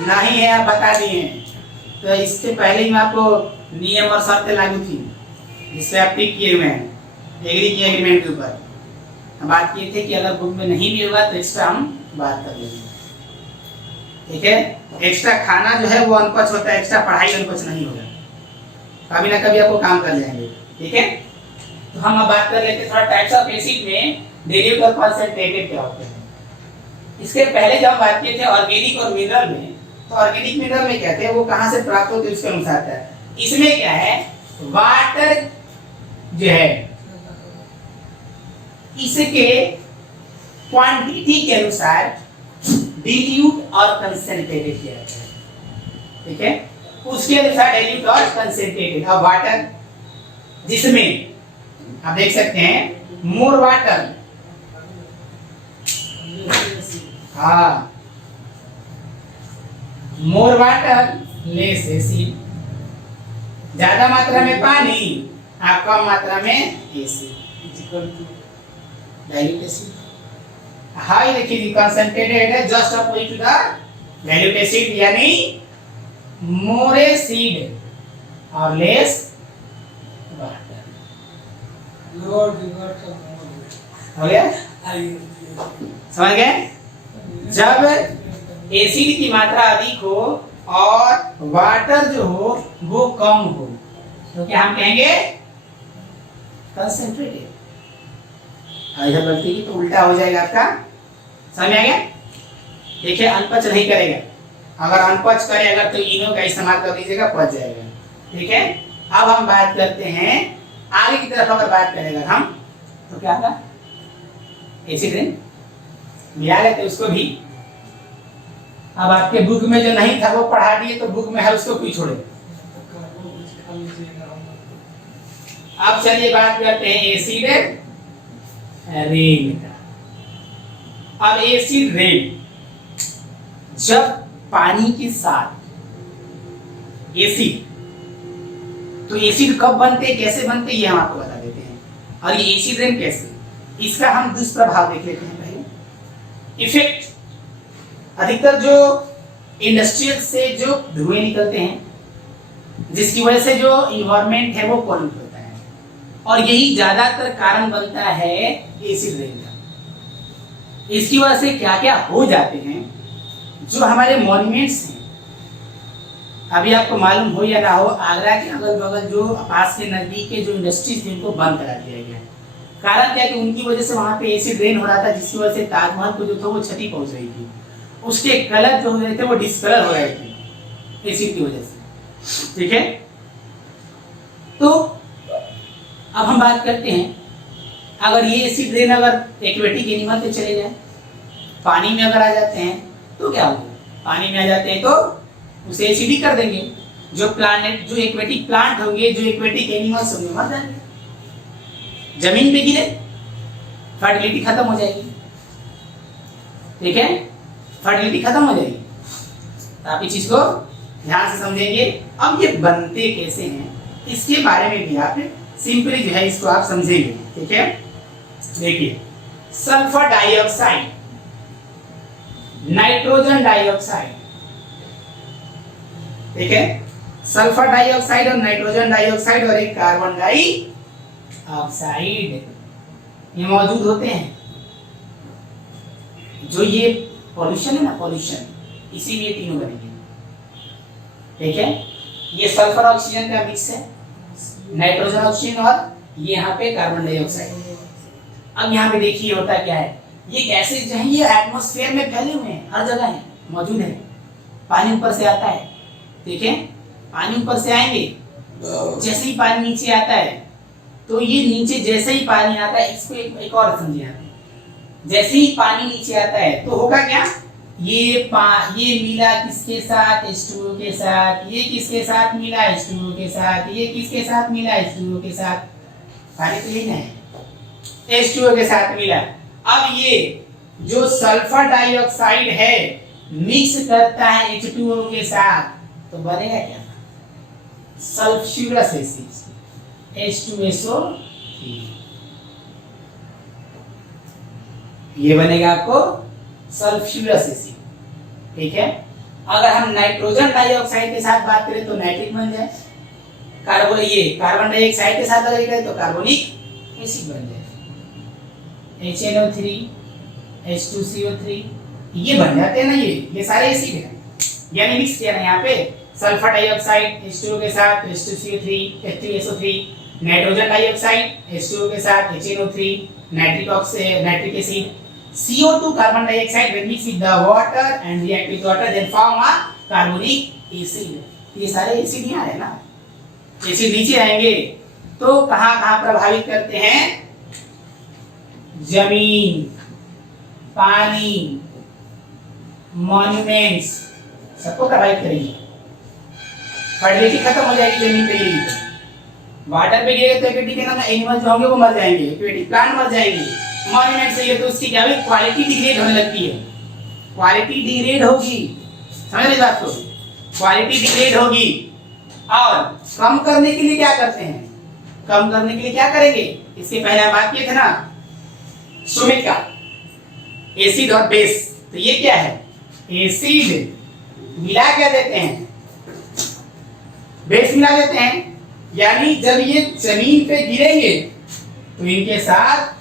नहीं है आप बता दिए। तो इससे पहले ही मैं आपको नियम और शर्तें लागू थी जिससे आप टिक किए हुए हैं एग्री की एग्रीमेंट के ऊपर। हम बात किए थे कि अगर बुक में नहीं भी होगा तो एक्स्ट्रा हम बात कर लेंगे, ठीक है। एक्स्ट्रा खाना जो है वो अनपच होता है, एक्स्ट्रा पढ़ाई अनपच नहीं होगा, कभी ना कभी आपको काम कर जाएंगे, ठीक है। तो हम अब बात कर लेते हैं थोड़ा टाइप्स ऑफ एसिड में डाइल्यूट और कंसंट्रेटेड क्या होते हैं। इसके पहले जब हम बात किए थे ऑर्गेनिक और मिनरल में, तो ऑर्गेनिक मिनरल में कहते हैं वो कहां से प्राप्त होते हैं उसके अनुसार है। इसमें क्या है, वाटर जो है इसके क्वांटिटी के अनुसार डाइल्यूट और कंसंट्रेटेड किया जाता है, ठीक है। उसके अनुसार डाइल्यूट और कंसंट्रेटेड। अब वाटर जिसमें आप देख सकते हैं मोर वाटर, हाँ मोर वाटर लेस एसिड, ज्यादा मात्रा में पानी और कम मात्रा में एसिड, डाइल्यूट एसिड। हाई देखिए कंसंट्रेटेड है just opposite to the dilute acid, यानी मोर एसिड और लेस वाटर। हो गया, समझ गए। जब एसिड की मात्रा अधिक हो और वाटर जो हो वो कम हो तो क्या हम कहेंगे कंसंट्रेटेड। इधर गलती की तो उल्टा हो जाएगा आपका, समझ आ गया। देखिए अनपच नहीं करेगा, अगर अनपच करेगा तो इनो का इस्तेमाल कर लीजिएगा, पच जाएगा, ठीक है। अब हम बात करते हैं आगे की तरफ, अगर बात करेंगे हम तो क्या था, एसिड रेन मिला लेते उसको भी। अब आपके बुक में जो नहीं था वो पढ़ा दिए, तो बुक में है उसको क्यों छोड़े। अब चलिए बात करते हैं एसिड रेन का। अब एसिड रेन जब पानी के साथ एसिड, तो एसिड कब बनते कैसे बनते ये हम आपको बता देते हैं। और ये एसिड रेन कैसे, इसका हम दुष्प्रभाव देख लेते हैं पहले। इफेक्ट, अधिकतर जो इंडस्ट्रियल से जो धुएं निकलते हैं जिसकी वजह से जो इन्वायरमेंट है वो पॉल्यूट होता है, और यही ज्यादातर कारण बनता है एसिड रेन का। इसकी वजह से क्या क्या हो जाते हैं, जो हमारे मॉन्यूमेंट्स हैं, अभी आपको मालूम हो या ना हो, आगरा के अगल बगल जो पास के नजदीक के जो इंडस्ट्रीज थी उनको बंद करा दिया गया। कारण क्या कि उनकी वजह से वहां पे एसिड रेन हो रहा था, जिसकी वजह से ताजमहल को जो था वो क्षति पहुंच रही थी, उसके कलर जो हो रहे थे वो डिस्कलर हो रहे थे एसिड की वजह से, ठीक है। तो अब हम बात करते हैं, अगर ये एसिड रेन अगर एक्वेटिक एनिमल पे चले जाए, पानी में अगर आ जाते हैं तो क्या होगा, पानी में आ जाते हैं तो उसे एसिडिक कर देंगे। जो प्लांट, जो एक्वेटिक प्लांट होंगे, जो एक्वेटिक एनिमल्स होंगे मर जाएंगे, जमीन पे गिरे, फर्टिलिटी खत्म हो जाएगी, ठीक है, फर्टिलिटी खत्म हो जाएगी। तो आप इस चीज को ध्यान से समझेंगे। अब ये बनते कैसे हैं इसके बारे में भी आप सिंपली जो है इसको आप समझेंगे, ठीक है। देखिए सल्फर डाइऑक्साइड, नाइट्रोजन डाइऑक्साइड, ठीक है, सल्फर डाइऑक्साइड और नाइट्रोजन डाइऑक्साइड और एक कार्बन डाइऑक्साइड ये मौजूद होते हैं। जो ये पॉल्यूशन है ना, पॉल्यूशन, इसीलिए तीनों बनेंगे, ठीक है। ये सल्फर ऑक्सीजन का मिक्स है, नाइट्रोजन ऑक्सीजन और ये यहाँ पे कार्बन डाइऑक्साइड। अब यहाँ पे देखिए होता क्या है, ये गैसेज जो है ये एटमॉस्फेयर में फैले हुए हैं, हर जगह है, मौजूद है। पानी ऊपर से आता है, ठीक है, पानी ऊपर से आएंगे, जैसे ही पानी नीचे आता है तो ये नीचे जैसे ही पानी आता है, इसको एक और समझिए आप, जैसे ही पानी नीचे आता है तो होगा क्या, ये मिला किसके साथ, H2O के साथ, ये किसके साथ मिला, H2O के साथ, ये किसके साथ मिला, H2O के साथ, पानी तो लेना है, H2O के साथ मिला। अब ये जो सल्फर डाइऑक्साइड है मिक्स करता है H2O के साथ तो बनेगा क्या? Sulphurous acid H2SO3। ये बनेगा आपको सल्फ्यूरस एसिड। ठीक है, अगर हम नाइट्रोजन डाइऑक्साइड के साथ बात करें तो नाइट्रिक बन जाए, कार्बन डाइऑक्साइड के साथ अगर करें तो कार्बोनिक एसिड बन जाए, HNO3 H2CO3 ये बन जाते हैं ना। ये सारे एसिड हैं, यानी मिक्स किया ना यहाँ पे सल्फर डाइऑक्साइड H2O के साथ H2SO3, नाइट्रोजन डाइऑक्साइड H2O के साथ HNO3, nitric acid, CO2 carbon dioxide when mixed with the water and react with water then form a carbonic acid। ये सारे एसिड यहाँ है ना। एसिड नीचे आएंगे तो कहाँ प्रभावित करते हैं? जमीन, पानी, मॉन्यूमेंट्स सबको प्रभावित करेंगे। फर्टिलिटी खत्म हो जाएगी जमीन पे गिरेगी, वाटर पे गिरेगा तो एक्वेटिक एनिमल्स जो होंगे वो मर जाएंगे, एक्वेटिक प्लांट मर जाएंगे। मॉन्यूमेंट से ये तो उसकी क्या होगी? क्वालिटी डिग्रेड होने लगती है, क्वालिटी डिग्रेड होगी। समझ रहे बात को? क्वालिटी डिग्रेड होगी। और कम करने के लिए क्या करते हैं? कम करने के लिए क्या करेंगे? इसके पहले हम बात किए थे ना सुमित का एसिड और बेस। तो ये क्या है? एसिड मिला क्या देते हैं? बेस मिला देते हैं। यानी जब ये जमीन पे गिरेंगे तो इनके साथ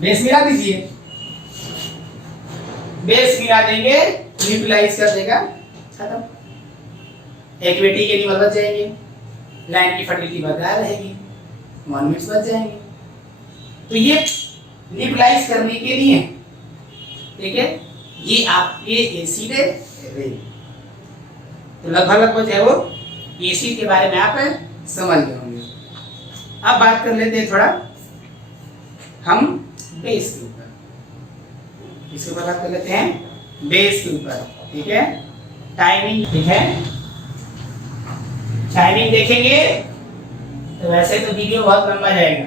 बेस मिला दीजिए, बेस मिला देंगे, न्यूट्रलाइज कर देगा, खत्म। एक्वेटिक एनिमल बच जाएंगे, लैंड की फर्टिलिटी बरकरार रहेगी, मॉन्यूमेंट्स बच जाएंगे। तो ये न्यूट्रलाइज करने के लिए, ठीक है, ये आपके एसिड है। तो लगभग जो है वो एसिड के बारे में आप समझ गए होंगे। अब बात कर लेते हैं थोड़ा हम बेस के ऊपर। इसके ऊपर बात कर लेते हैं बेस के ऊपर। ठीक है, टाइमिंग, ठीक है, टाइमिंग देखेंगे तो वैसे तो वीडियो बहुत लंबा जाएगा,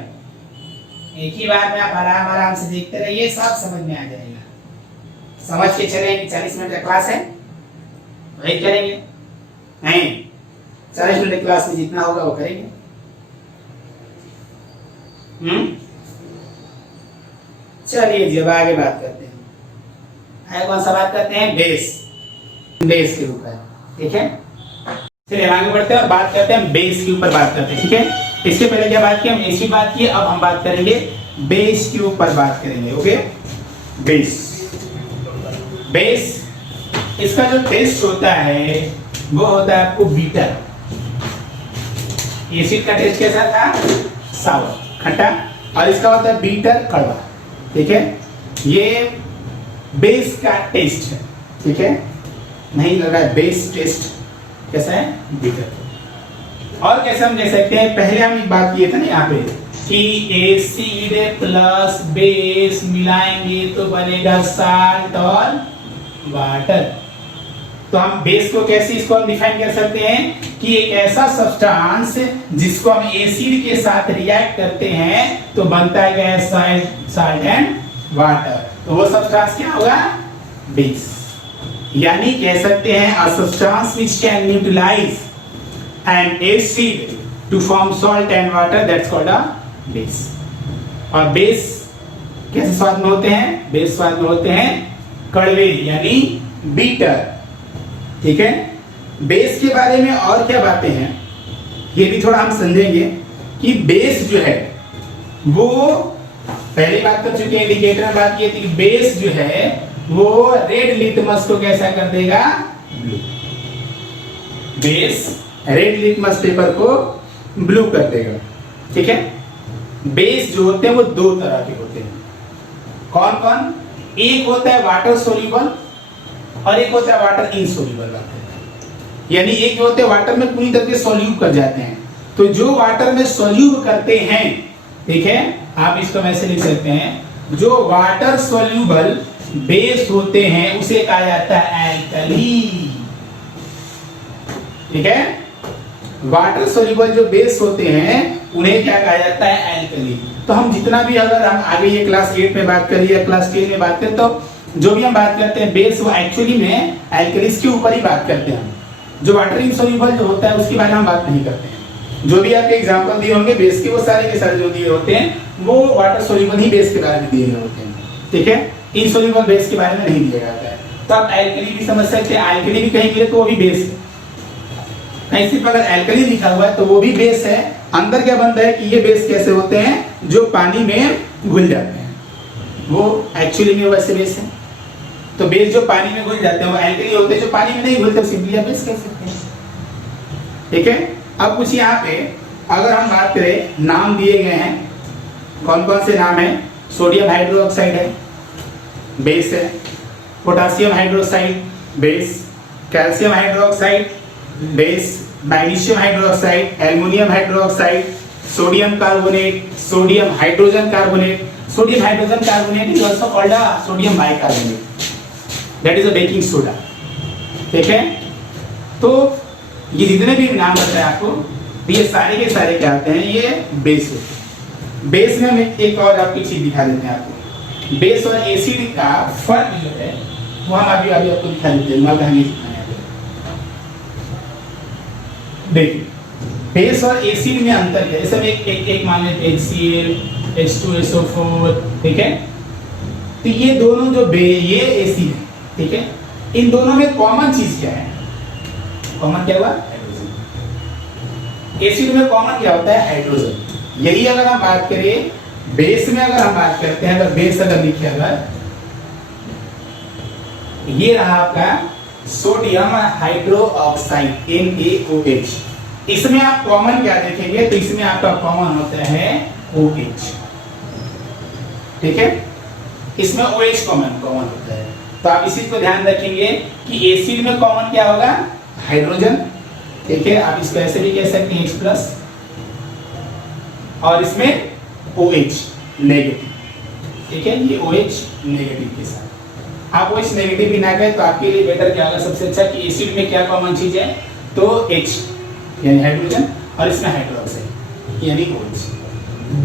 एक ही बार में आप आराम से देखते रहिए, सब समझ में आ जाएगा। समझ के चलें कि 40 मिनट का क्लास है, वही करेंगे नहीं, 40 मिनट की क्लास में जितना होगा वो करेंगे। चलिए जी अब आगे बात करते हैं। आगे कौन सा बात करते हैं? बेस के ऊपर। ठीक है, चलिए आगे बढ़ते हैं और बात करते हैं बेस के ऊपर बात करते हैं। ठीक है, इससे पहले क्या बात की? हम एसिड बात किए, अब हम बात करेंगे बेस के ऊपर बात करेंगे। ओके, बेस इसका जो टेस्ट होता है वो होता है आपको बीटर। एसिड का टेस्ट कैसा था? सावर, खट्टा, और इसका होता है बीटर, कड़वा। ठीक है, ये बेस का टेस्ट है। ठीक है, नहीं लग रहा है बेस टेस्ट कैसा है? बीटर। और कैसे हम कह सकते हैं? पहले हम एक बात किए थे ना यहाँ पे कि एसिड प्लस बेस मिलाएंगे तो बनेगा साल्ट और वाटर। तो हम बेस को कैसे इसको हम डिफाइन कर सकते हैं कि एक ऐसा सब्सटेंस जिसको हम एसिड के साथ रिएक्ट करते हैं तो बनता है क्या? Salt and water. तो वो सब्सटेंस क्या होगा? बेस। यानी कह सकते हैं a substance which can neutralize an acid to form salt and water, that's called a base। और बेस कैसे स्वाद में होते हैं? बेस स्वाद में होते हैं कड़वे, यानी बीटर। ठीक है, बेस के बारे में और क्या बातें हैं ये भी थोड़ा हम समझेंगे कि बेस जो है वो पहली बात कर चुके हैं, इंडिकेटर में बात की थी कि बेस जो है वो रेड लिटमस को कैसा कर देगा? Blue. Base red litmus paper को ब्लू कर देगा। ठीक है, बेस जो होते हैं वो दो तरह के होते हैं। कौन कौन? एक होता है वाटर सोल्यूबल और एक होता है वाटर इनसोल्यूबल। यानी एक जो होते हैं वाटर में पूरी तरह से सोल्यूब कर जाते हैं। तो जो वाटर में सोल्यूब करते हैं, ठीक है, आप इसको ऐसे लिख सकते हैं, जो वाटर सोल्यूबल बेस होते हैं उसे कहा जाता है एल्कली। ठीक है, वाटर सोल्यूबल जो बेस होते हैं उन्हें क्या कहा जाता है? एल्कली। तो हम जितना भी, अगर हम आगे ये क्लास 8 में बात करें या क्लास 10 में बात करें, तो जो भी हम बात करते हैं बेस, वो एक्चुअली में एल्कलीज के ऊपर ही बात करते हैं। जो वाटर इनसॉल्युबल जो होता है उसके बारे में हम बात नहीं करते हैं। जो भी आपके एग्जांपल दिए होंगे बेस के, वो सारे के सारे जो दिए होते हैं वो वाटर सोल्यूबल ही बेस के बारे में दिए गए होते हैं, ठीक है। इनसॉल्युबल बेस के बारे में नहीं दिया जाता है। तो आप एल्कली भी समझ सकते हैं, एल्कली भी कहीं मिले तो वो भी बेस है, कहीं सिर्फ अगर एल्कली लिखा हुआ है तो वो भी बेस है। अंदर क्या बनता है कि ये बेस कैसे होते हैं, जो पानी में घुल जाते हैं, वो एक्चुअली में वैसे बेस है। तो बेस जो पानी में घुल जाते हैं वो एल्कली होते हैं, जो पानी में नहीं घुलते सिंपली आप बेस कह सकते हैं, ठीक है। अब कुछ यहाँ पे अगर हम बात करें, नाम दिए गए हैं, कौन कौन से नाम है? सोडियम हाइड्रोक्साइड है, बेस है। Potassium hydroxide base, calcium hydroxide base, magnesium hydroxide, aluminium hydroxide, sodium carbonate, sodium hydrogen carbonate. Sodium hydrogen carbonate is also called sodium bicarbonate, that is a baking soda, ठीक है। तो ये जितने भी नाम बताए आपको, ये सारे के सारे क्या आते हैं, ये बेस होते हैं। बेस में हम एक और आपकी चीज दिखा देते हैं आपको। बेस और एसिड का फर्क जो है वो हम अभी आपको दिखा देते हैं। देखिए बेस और एसिड में अंतर है। जैसे एक मान लेते हैं HCl, H2SO4, ठीक है। तो ये दोनों जो ये एसिड है, ठीक है, इन दोनों में कॉमन चीज क्या है? कॉमन क्या हुआ? हाइड्रोजन। एसिड में कॉमन क्या होता है? हाइड्रोजन। यही अगर हम बात करें बेस में, अगर हम बात करते हैं, अगर बेस अगर लिखे, अगर ये रहा आपका सोडियम हाइड्रोक्साइड NaOH, इसमें आप कॉमन क्या देखेंगे? तो इसमें आपका कॉमन होता है OH, ठीक है। इसमें OH कॉमन होता है। तो आप इसी को ध्यान रखेंगे कि एसिड में कॉमन क्या होगा? हाइड्रोजन, ठीक है। आप इसको ऐसे भी कह सकते हैं H+, और इसमें OH नेगेटिव, ठीक है। ये OH नेगेटिव के साथ, आप OH नेगेटिव भी ना कहें तो आपके लिए बेटर क्या होगा? सबसे अच्छा कि एसिड में क्या कॉमन चीज है? तो H यानी हाइड्रोजन, और इसमें हाइड्रोक्साइड यानी OH।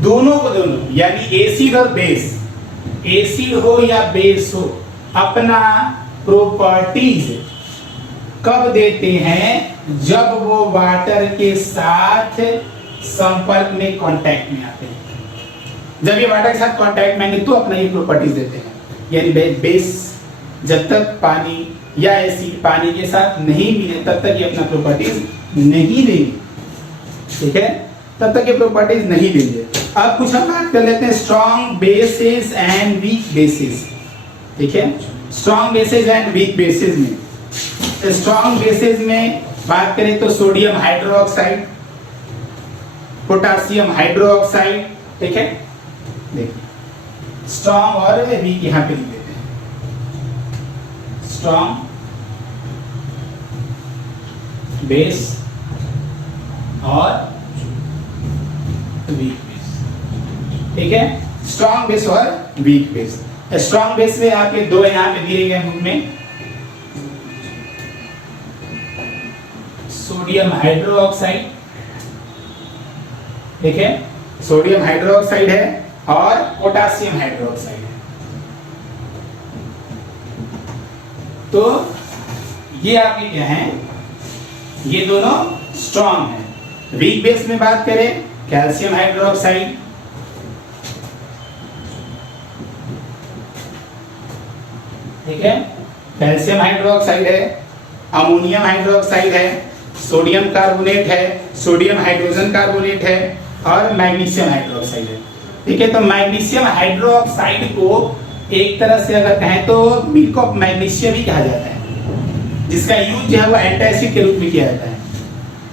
दोनों को दोनों यानी एसिड और बेस, एसिड हो या बेस हो, अपना प्रॉपर्टीज कब देते हैं? जब वो वाटर के साथ संपर्क में, कांटेक्ट में आते हैं। जब ये वाटर के साथ कांटेक्ट में आएंगे तो अपना ये प्रॉपर्टीज देते हैं। यानी बेस जब तक पानी या एसिड पानी के साथ नहीं मिले तब तक ये अपना प्रॉपर्टीज नहीं देंगे, ठीक है, तब तक ये प्रॉपर्टीज नहीं देंगे। अब कुछ हम बात कर लेते हैं strong bases and weak bases, ठीक है। Strong bases and weak bases में, स्ट्रॉन्ग बेसिस में बात करें तो सोडियम हाइड्रोक्साइड, पोटासियम हाइड्रोक्साइड, ठीक है। देखिए स्ट्रॉन्ग और वीक यहां पे लिख देते हैं। स्ट्रॉन्ग बेस और वीक बेस, ठीक है। स्ट्रॉन्ग बेस और वीक बेस। स्ट्रॉन्ग बेस में आपके दो यहां पे दिए गए बुक में, सोडियम हाइड्रोक्साइड, ठीक है, सोडियम हाइड्रोक्साइड है, और पोटासियम हाइड्रोक्साइड है। तो ये आपके क्या हैं? ये दोनों स्ट्रॉन्ग हैं। वीक बेस में बात करें कैल्शियम हाइड्रोक्साइड, ठीक है, कैल्शियम हाइड्रोक्साइड है, अमोनियम हाइड्रोक्साइड है, सोडियम कार्बोनेट है, सोडियम हाइड्रोजन कार्बोनेट है, और मैग्नीशियम हाइड्रोक्साइड है, ठीक है। तो मैग्नीशियम हाइड्रोक्साइड को एक तरह से अगर कहें तो मिल्क ऑफ मैग्नीशियम ही कहा जाता है, जिसका यूज जो है वो एंटासिड के रूप में किया जाता है।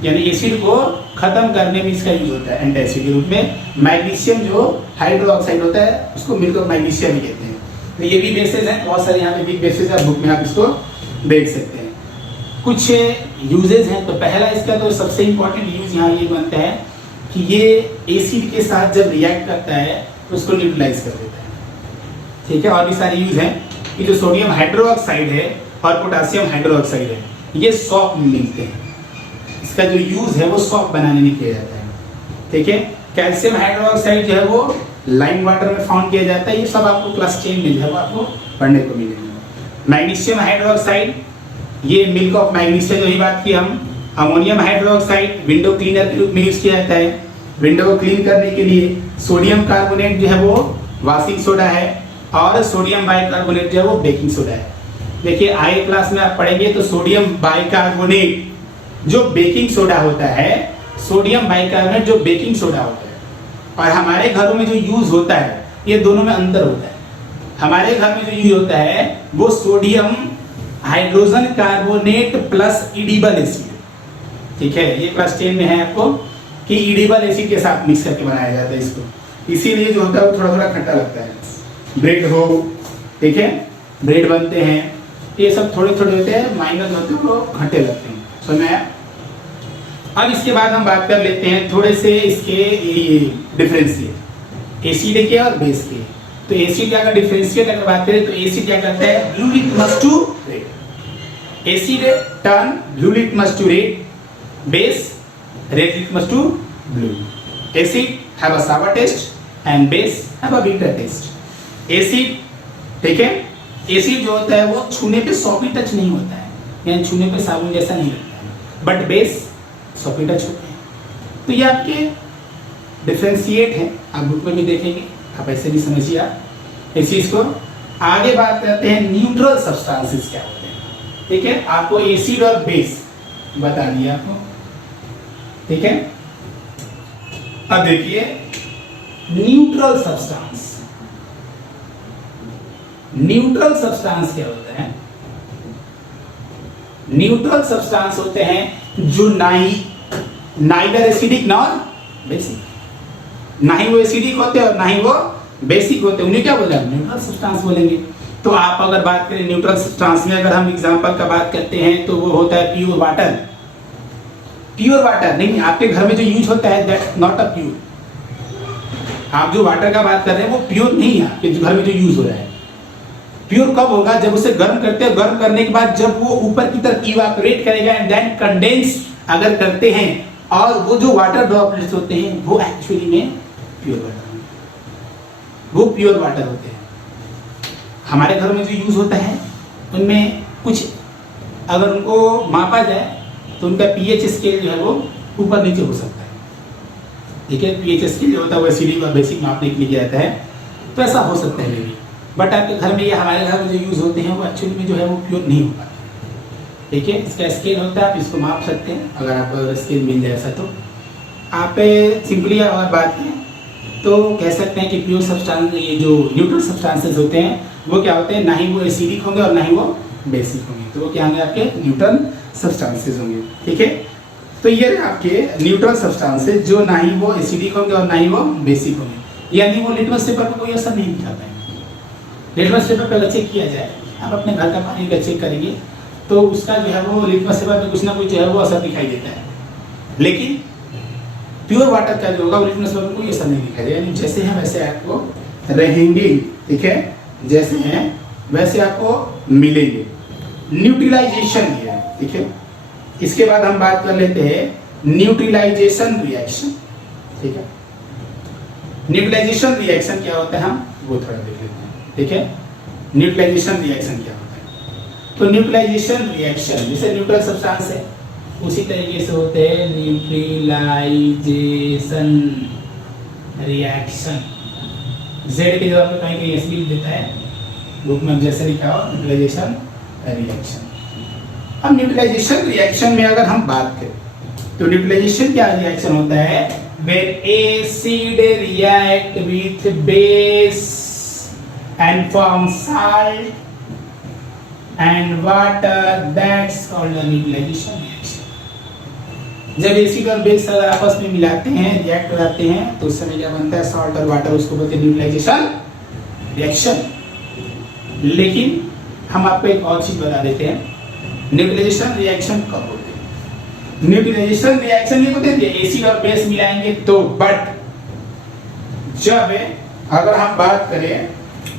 यानी एसिड को खत्म करने में इसका यूज होता है एंटासिड के रूप में। मैग्नीशियम जो हाइड्रोक्साइड होता है उसको मिल्क ऑफ मैग्नीशियम ही कहते हैं। तो ये भी बेसिस हैं, बहुत सारे यहाँ पे भी बेसिस है, बुक में आप इसको देख सकते हैं। कुछ यूजेस हैं। तो पहला इसका तो सबसे इंपॉर्टेंट यूज यहाँ ये बनता है कि ये एसिड के साथ जब रिएक्ट करता है तो उसको न्यूट्रलाइज कर देता है, ठीक है। और भी सारे यूज हैं कि जो सोडियम हाइड्रोक्साइड है और पोटासियम हाइड्रोक्साइड है, ये सॉफ्ट मिलते हैं। इसका जो यूज है वो सॉफ्ट बनाने में किया जाता है, ठीक है। कैल्शियम हाइड्रोक्साइड जो है वो लाइम वाटर में फाउंड किया जाता है। ये सब आपको क्लास 10 में जब आपको पढ़ने को मिलेगा। मैग्नीशियम हाइड्रोक्साइड, ये मिल्क ऑफ मैग्नीशियम जो ही बात की हम। अमोनियम हाइड्रोक्साइड विंडो क्लीनर के रूप में यूज किया जाता है, विंडो को क्लीन करने के लिए। सोडियम कार्बोनेट जो है वो वॉशिंग सोडा है, और सोडियम बाइकार्बोनेट जो है वो बेकिंग सोडा है। देखिए आगे क्लास में आप पढ़ेंगे तो सोडियम बाइकार्बोनेट जो बेकिंग सोडा होता है, सोडियम बाइकार्बोनेट जो बेकिंग सोडा होता है, और हमारे घरों में जो यूज होता है, ये दोनों में अंतर होता है। हमारे घर में जो यूज होता है वो sodium hydrogen carbonate plus edible acid, ठीक है। ये क्लास 10 में है आपको कि इडिबल एसिड के साथ मिक्स करके बनाया जाता है इसको, इसीलिए जो होता है वो थोड़ा थोड़ा खट्टा लगता है। ब्रेड हो, ठीक है, ब्रेड बनते हैं, ये सब थोड़े थोड़े होते हैं, माइनर होते हैं वो खट्टे लगते हैं। समझ में आया? अब इसके बाद हम बात कर लेते हैं थोड़े से इसके डिफरेंशिएट एसिड के और बेस के। तो एसिड का अगर डिफरेंशिएट अगर बात करें तो एसिड क्या करता है, blue litmus to red. Acid turn blue litmus to red, base red litmus to blue. Acid have a sour taste and base have a bitter taste. Acid, ठीक है, एसिड जो होता है वो छूने पे सॉफ्ट टच नहीं होता है, यानी छूने पे साबुन जैसा नहीं लगता है, बट बेस सॉफ्ट टच होते हैं। तो ये आपके डिफरेंशिएट है, आप बुक में भी देखेंगे, आप ऐसे भी समझिए आप इस चीज को। आगे बात करते हैं न्यूट्रल सब्सटेंसेस क्या होते हैं, ठीक है। आपको एसिड और बेस बता दिया आपको, ठीक है। अब देखिए न्यूट्रल सब्सटेंस, न्यूट्रल सब्सटेंस क्या होता है? न्यूट्रल सब्सटेंस होते हैं जो नाइदर एसिडिक नॉर बेसिक, ना ही वो एसिडिक होते हैं और ना ही वो बेसिक होते हैं, उन्हें क्या बोलते हैं? न्यूट्रल सब्सटेंस बोलेंगे। तो आप अगर बात करें न्यूट्रल सब्सटेंस में, अगर हम एग्जांपल का बात करते हैं तो वो होता है प्योर वाटर। प्योर वाटर नहीं, आपके घर में जो यूज होता है दैट नॉट अ प्योर। आप जो वाटर का बात कर रहे हैं वो प्योर नहीं है आपके घर में जो यूज हो रहा है। प्योर कब होगा? जब उसे गर्म करते हैं, गर्म करने के बाद जब वो ऊपर की तरफ इवापोरेट करेगा एंड देन कंडेंस अगर करते हैं, और वो जो वाटर ड्रॉपलेट्स होते हैं वो एक्चुअली में प्योर वाटर, वो प्योर वाटर होते हैं। हमारे घर में जो यूज होता है उनमें कुछ अगर उनको मापा जाए तो उनका पीएच स्केल जो है वो ऊपर नीचे हो सकता है, ठीक है। पीएच स्केल जो होता है वो एसिडिक और बेसिक मापने के लिए किया जाता है, तो ऐसा हो सकता है मे, बट आपके घर में या हमारे घर में जो यूज होते हैं वो एक्चुअली में जो है वो प्योर नहीं हो पाते, ठीक है। इसका स्केल होता है, आप इसको माप सकते हैं, अगर आप स्केल मिल जाए ऐसा तो आप सिंपली अगर बात करें तो कह सकते हैं कि प्योर सब्सटेंस, ये जो न्यूट्रल सब्सटेंसेस होते हैं वो क्या होते हैं, ना ही वो एसिडिक होंगे और ना ही वो बेसिक होंगे, तो वो क्या होंगे? आपके न्यूट्रल सब्सटेंसेस होंगे, ठीक है। तो ये रहे आपके न्यूट्रल सब्सटेंसेस जो ना ही वो एसिडिक होंगे और ना ही वो बेसिक होंगे, यानी वो लिटमस पेपर पर कोई असर नहीं दिखाता है। लिटमस पेपर पर अगर चेक किया जाए, आप अपने घर का पानी का चेक करेंगे तो उसका जो है वो लिटमस पेपर पर कुछ ना कुछ जो है वो असर दिखाई देता है, लेकिन प्योर वाटर का जो होगा वो लिटमस पेपर को कोई असर नहीं दिखाई देगा, यानी जैसे हैं वैसे आपको रहेंगे, ठीक है, जैसे हैं वैसे आपको मिलेंगे। न्यूट्रलाइजेशन ये है, ठीक है। इसके बाद हम बात कर लेते हैं न्यूट्रलाइजेशन रिएक्शन, ठीक है। न्यूट्रलाइजेशन रिएक्शन क्या होता है हम वो थोड़ा देख लेते हैं, ठीक है। न्यूट्रलाइजेशन रिएक्शन क्या होता है? तो न्यूट्रलाइजेशन रिएक्शन जैसे न्यूट्रल सब्सटेंस है उसी तरीके से होते हैं न्यूट्रलाइजेशन रिएक्शन। जेड की जगह पे कहीं कहीं एस लिख देता है, बुक में जैसे लिखा हो न्यूट्रलाइजेशन रिएक्शन। अब न्यूट्रलाइजेशन रिएक्शन में अगर हम बात करें तो न्यूट्रलाइजेशन क्या रिएक्शन होता है? when acid react with base and form salt and water, that's called a neutralization reaction। जब एसिड और बेस अगर आपस में मिलाते हैं, रिएक्ट हो जाते हैं, तो उस समय क्या बनता है? सॉल्ट और वाटर, उसको बोलते हैं न्यूट्रलाइजेशन रिएक्शन। लेकिन हम आपको एक और चीज बता देते हैं, न्यूट्रलाइजेशन रिएक्शन कब होते हैं? न्यूट्रलाइजेशन रिएक्शन ये होते हैं एसिड और बेस मिलाएंगे तो, बट जब अगर हम बात करें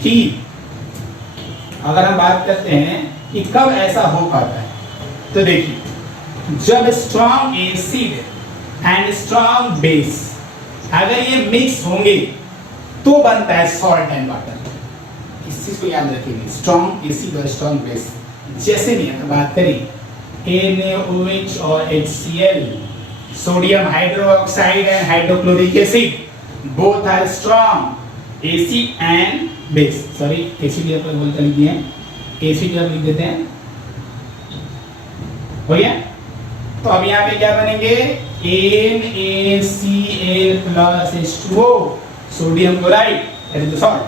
कि अगर हम बात करते हैं कि कब ऐसा हो पाता है, तो देखिए जब strong acid and strong base अगर ये मिक्स होंगे तो बनता है सॉल्ट एंड वाटर। इस चीज को याद रखिए, स्ट्रॉन्ग एसिड और स्ट्रॉन्ग बेस। जैसे भी अगर बात करें NaOH और HCl, sodium hydroxide and hydrochloric acid, both are strong acid and base. Sorry acid यहाँ पर बोलते लिख दिए, एसिड यहाँ लिख देते हैं, हो गया। तो अब यहाँ पे क्या बनेंगे, NaCl plus H2O, sodium chloride, that is the salt.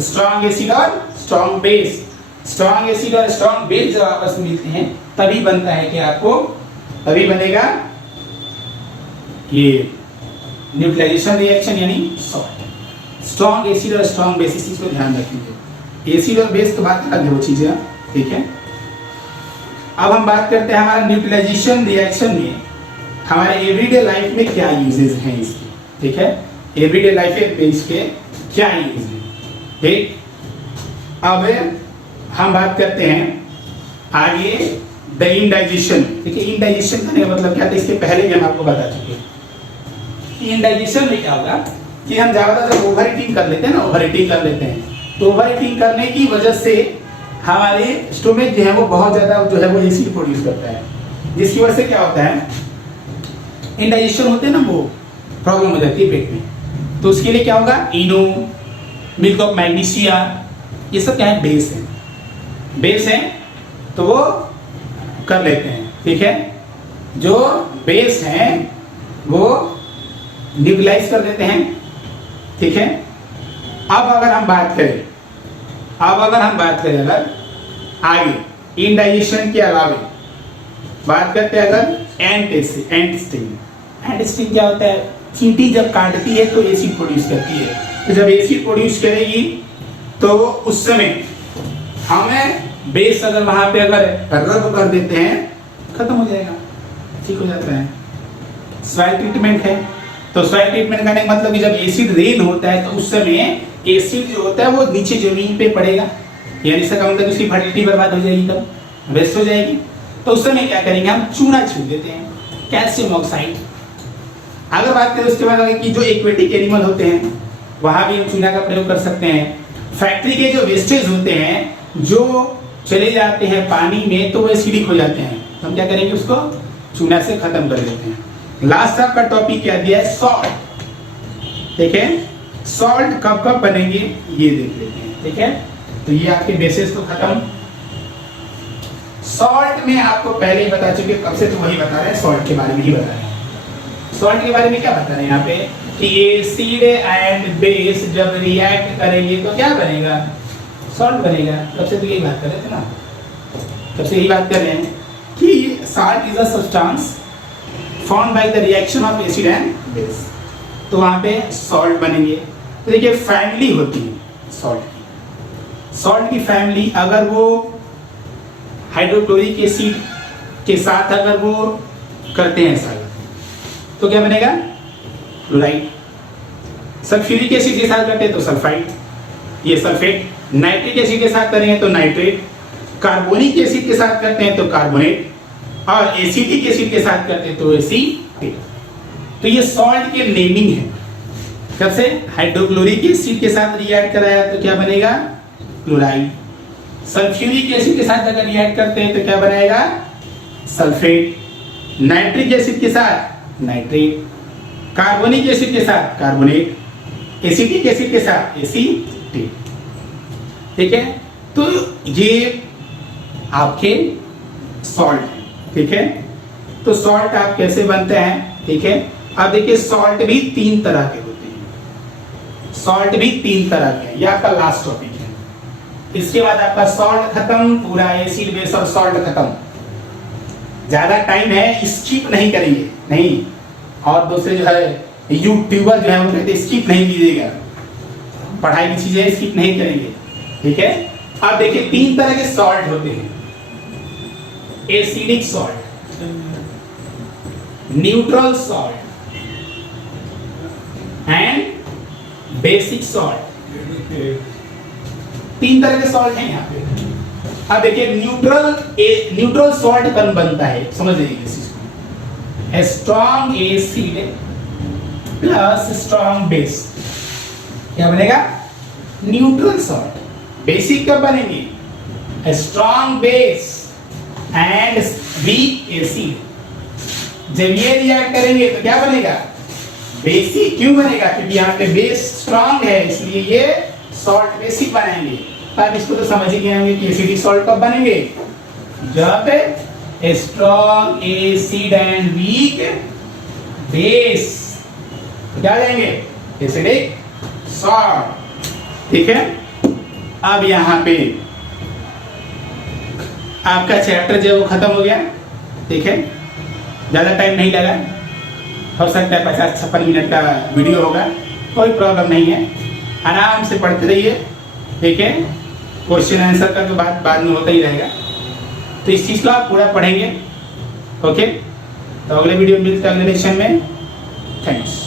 Strong acid और स्ट्रॉन्ग बेस, स्ट्रॉन्ग एसिड और स्ट्रॉन्ग बेस जब आपस में मिलते हैं तभी बनता है कि आपको, तभी बनेगा ये न्यूट्रलाइजेशन रिएक्शन यानी सॉल्ट। स्ट्रॉन्ग एसिड और स्ट्रॉन्ग बेस, इस चीज को ध्यान रखिए। एसिड और बेस तो बात अलग है, वो चीजें, ठीक है। अब हम बात करते हैं हमारा न्यूट्रलाइजेशन रिएक्शन में हमारे एवरीडे लाइफ में क्या यूजेस हैं इसके, ठीक है। एवरीडे लाइफ में इसके क्या यूज है, ठीक। अब हम बात करते हैं आगे द इनडाइजेशन, ठीक है। इनडाइजेशन करने का मतलब क्या था, इसके पहले भी हम आपको बता चुके हैं। इनडाइजेशन में क्या होगा कि हम ज्यादा जब ओवर ईटिंग कर लेते हैं ना, ओवर ईटिंग कर लेते हैं, तो ओवर ईटिंग करने की वजह से हमारे स्टोमक जो है वो बहुत ज्यादा जो है वो एसिड प्रोड्यूस करता है, जिसकी वजह से क्या होता है, इंडाइजेशन होते हैं ना, वो प्रॉब्लम हो जाती है पेट में। तो उसके लिए क्या होगा, इनो, मिल्क ऑफ मैग्नीशिया, ये सब क्या है, बेस है, बेस है, तो वो कर लेते हैं, ठीक है। जो बेस है वो न्यूट्रलाइज कर देते हैं, ठीक है। अब अगर हम बात करें अगर आगे इनडाइजेशन के अलावा बात करते हैं अगर एंटस्टीन क्या होता है, चींटी जब काटती है तो एसिड प्रोड्यूस करती है। तो जब एसिड प्रोड्यूस करेगी तो उस समय हमें बेस अगर वहां पे अगर रब कर देते हैं, खत्म हो जाएगा, ठीक हो जाता है। सॉइल ट्रीटमेंट है, तो सॉइल ट्रीटमेंट करने का मतलब कि जब एसिड रेन होता है तो उस समय एसिड जो होता है वो नीचे जमीन पे पड़ेगा, यानी इसका मतलब उसकी फर्टिलिटी बर्बाद हो जाएगी, तब वेस्ट हो जाएगी। तो उस समय क्या करेंगे, हम चूना छू देते हैं, कैल्शियम ऑक्साइड। अगर बात करें उसके बाद कि जो एक्वेटिक एनिमल होते हैं वहां भी हम चूना का प्रयोग कर सकते हैं। फैक्ट्री के जो वेस्टेज होते हैं जो चले जाते हैं पानी में तो वो एसिडिक हो जाते हैं, तो हम क्या करेंगे, उसको चूना से खत्म कर देते हैं। लास्ट आपका टॉपिक क्या दिया है, सॉल्ट, ठीक है। सॉल्ट कब कब बनेंगे ये देख लेते हैं, ठीक है। तो ये आपके बेसिस तो खत्म। सॉल्ट में आपको पहले ही बता चुके, कब से तो वही बता रहे हैं, सॉल्ट के बारे में ही बता रहे हैं। सॉल्ट के बारे में क्या बता रहे हैं यहाँ पे कि एसिड एंड बेस जब रिएक्ट करेंगे तो क्या बनेगा, सॉल्ट बनेगा। कब से तो यही बात कर रहे थे ना, कब से यही बात कर रहे हैं कि salt is a substance formed by the reaction of acid and base, तो वहां पे सॉल्ट बनेंगे। तो देखिए फैमिली होती है सॉल्ट की फैमिली, अगर वो हाइड्रोक्लोरिक एसिड के साथ अगर वो करते हैं साल तो क्या बनेगा, क्लोराइड। सल्फ्यूरिक एसिड के साथ करते हैं तो सल्फाइड, ये सल्फेट। नाइट्रिक एसिड के साथ करेंगे तो नाइट्रेट। कार्बोनिक एसिड के साथ करते हैं तो कार्बोनेट, और एसिटिक एसिड के साथ करते हैं तो एसीटेट। तो ये सॉल्ट के नेमिंग है। कब से, हाइड्रोक्लोरिक एसिड के साथ रिएक्ट कराया तो क्या बनेगा, क्लोराइड। सल्फ्यूरिक एसिड के साथ अगर रिएक्ट करते हैं तो क्या बनाएगा, सल्फेट। नाइट्रिक एसिड के साथ नाइट्रेट, कार्बोनिक एसिड के साथ कार्बोनेट, एसिटिक एसिड के साथ एसीटेट, ठीक है। तो ये आपके सॉल्ट है, ठीक है। तो सॉल्ट आप कैसे बनते हैं, ठीक है। अब देखिए सॉल्ट भी 3 तरह के होते हैं, सॉल्ट भी 3 तरह के, ये आपका लास्ट टॉपिक है। इसके बाद आपका सॉल्ट खत्म, पूरा एसिड बेस और सॉल्ट खत्म। ज्यादा टाइम है, स्किप नहीं करेंगे, नहीं। और दूसरे जो है यूट्यूबर जो है वो कहते स्किप नहीं कीजिएगा, पढ़ाई की चीजें स्किप नहीं करेंगे, ठीक है। अब देखिए 3 तरह के सॉल्ट होते हैं, acidic salt, neutral salt and basic salt. 3 तरह के सॉल्ट हैं यहाँ पे। अब देखिए न्यूट्रल सॉल्ट कौन बनता है, समझ लीजिए इस चीज को। Strong acid plus strong base, क्या बनेगा? Neutral salt. बेसिक कब बनेंगे? Strong base and weak acid. जब ये रिएक्ट करेंगे तो क्या बनेगा? बेसिक। क्यों बनेगा? क्योंकि यहाँ पे बेस स्ट्रॉन्ग है, इसलिए ये सॉल्ट बेसिक बनाएंगे। अब इसको तो समझ ही गए होंगे कि एसिडिक सॉल्ट कब बनेंगे? जब strong acid and weak base, क्या लेंगे? Acidic salt. ठीक है। अब यहाँ पे आपका चैप्टर जो है वो खत्म हो गया। ठीक है, ज़्यादा टाइम नहीं लगा, हो सकता है 50-56 मिनट का वीडियो होगा, कोई प्रॉब्लम नहीं है, आराम से पढ़ते रहिए। ठीक है, क्वेश्चन आंसर का तो बाद में होता ही रहेगा, तो इस चीज़ को आप पूरा पढ़ेंगे। ओके, तो अगले वीडियो में मिलते हैं अगले लेक्चर में। थैंक्स।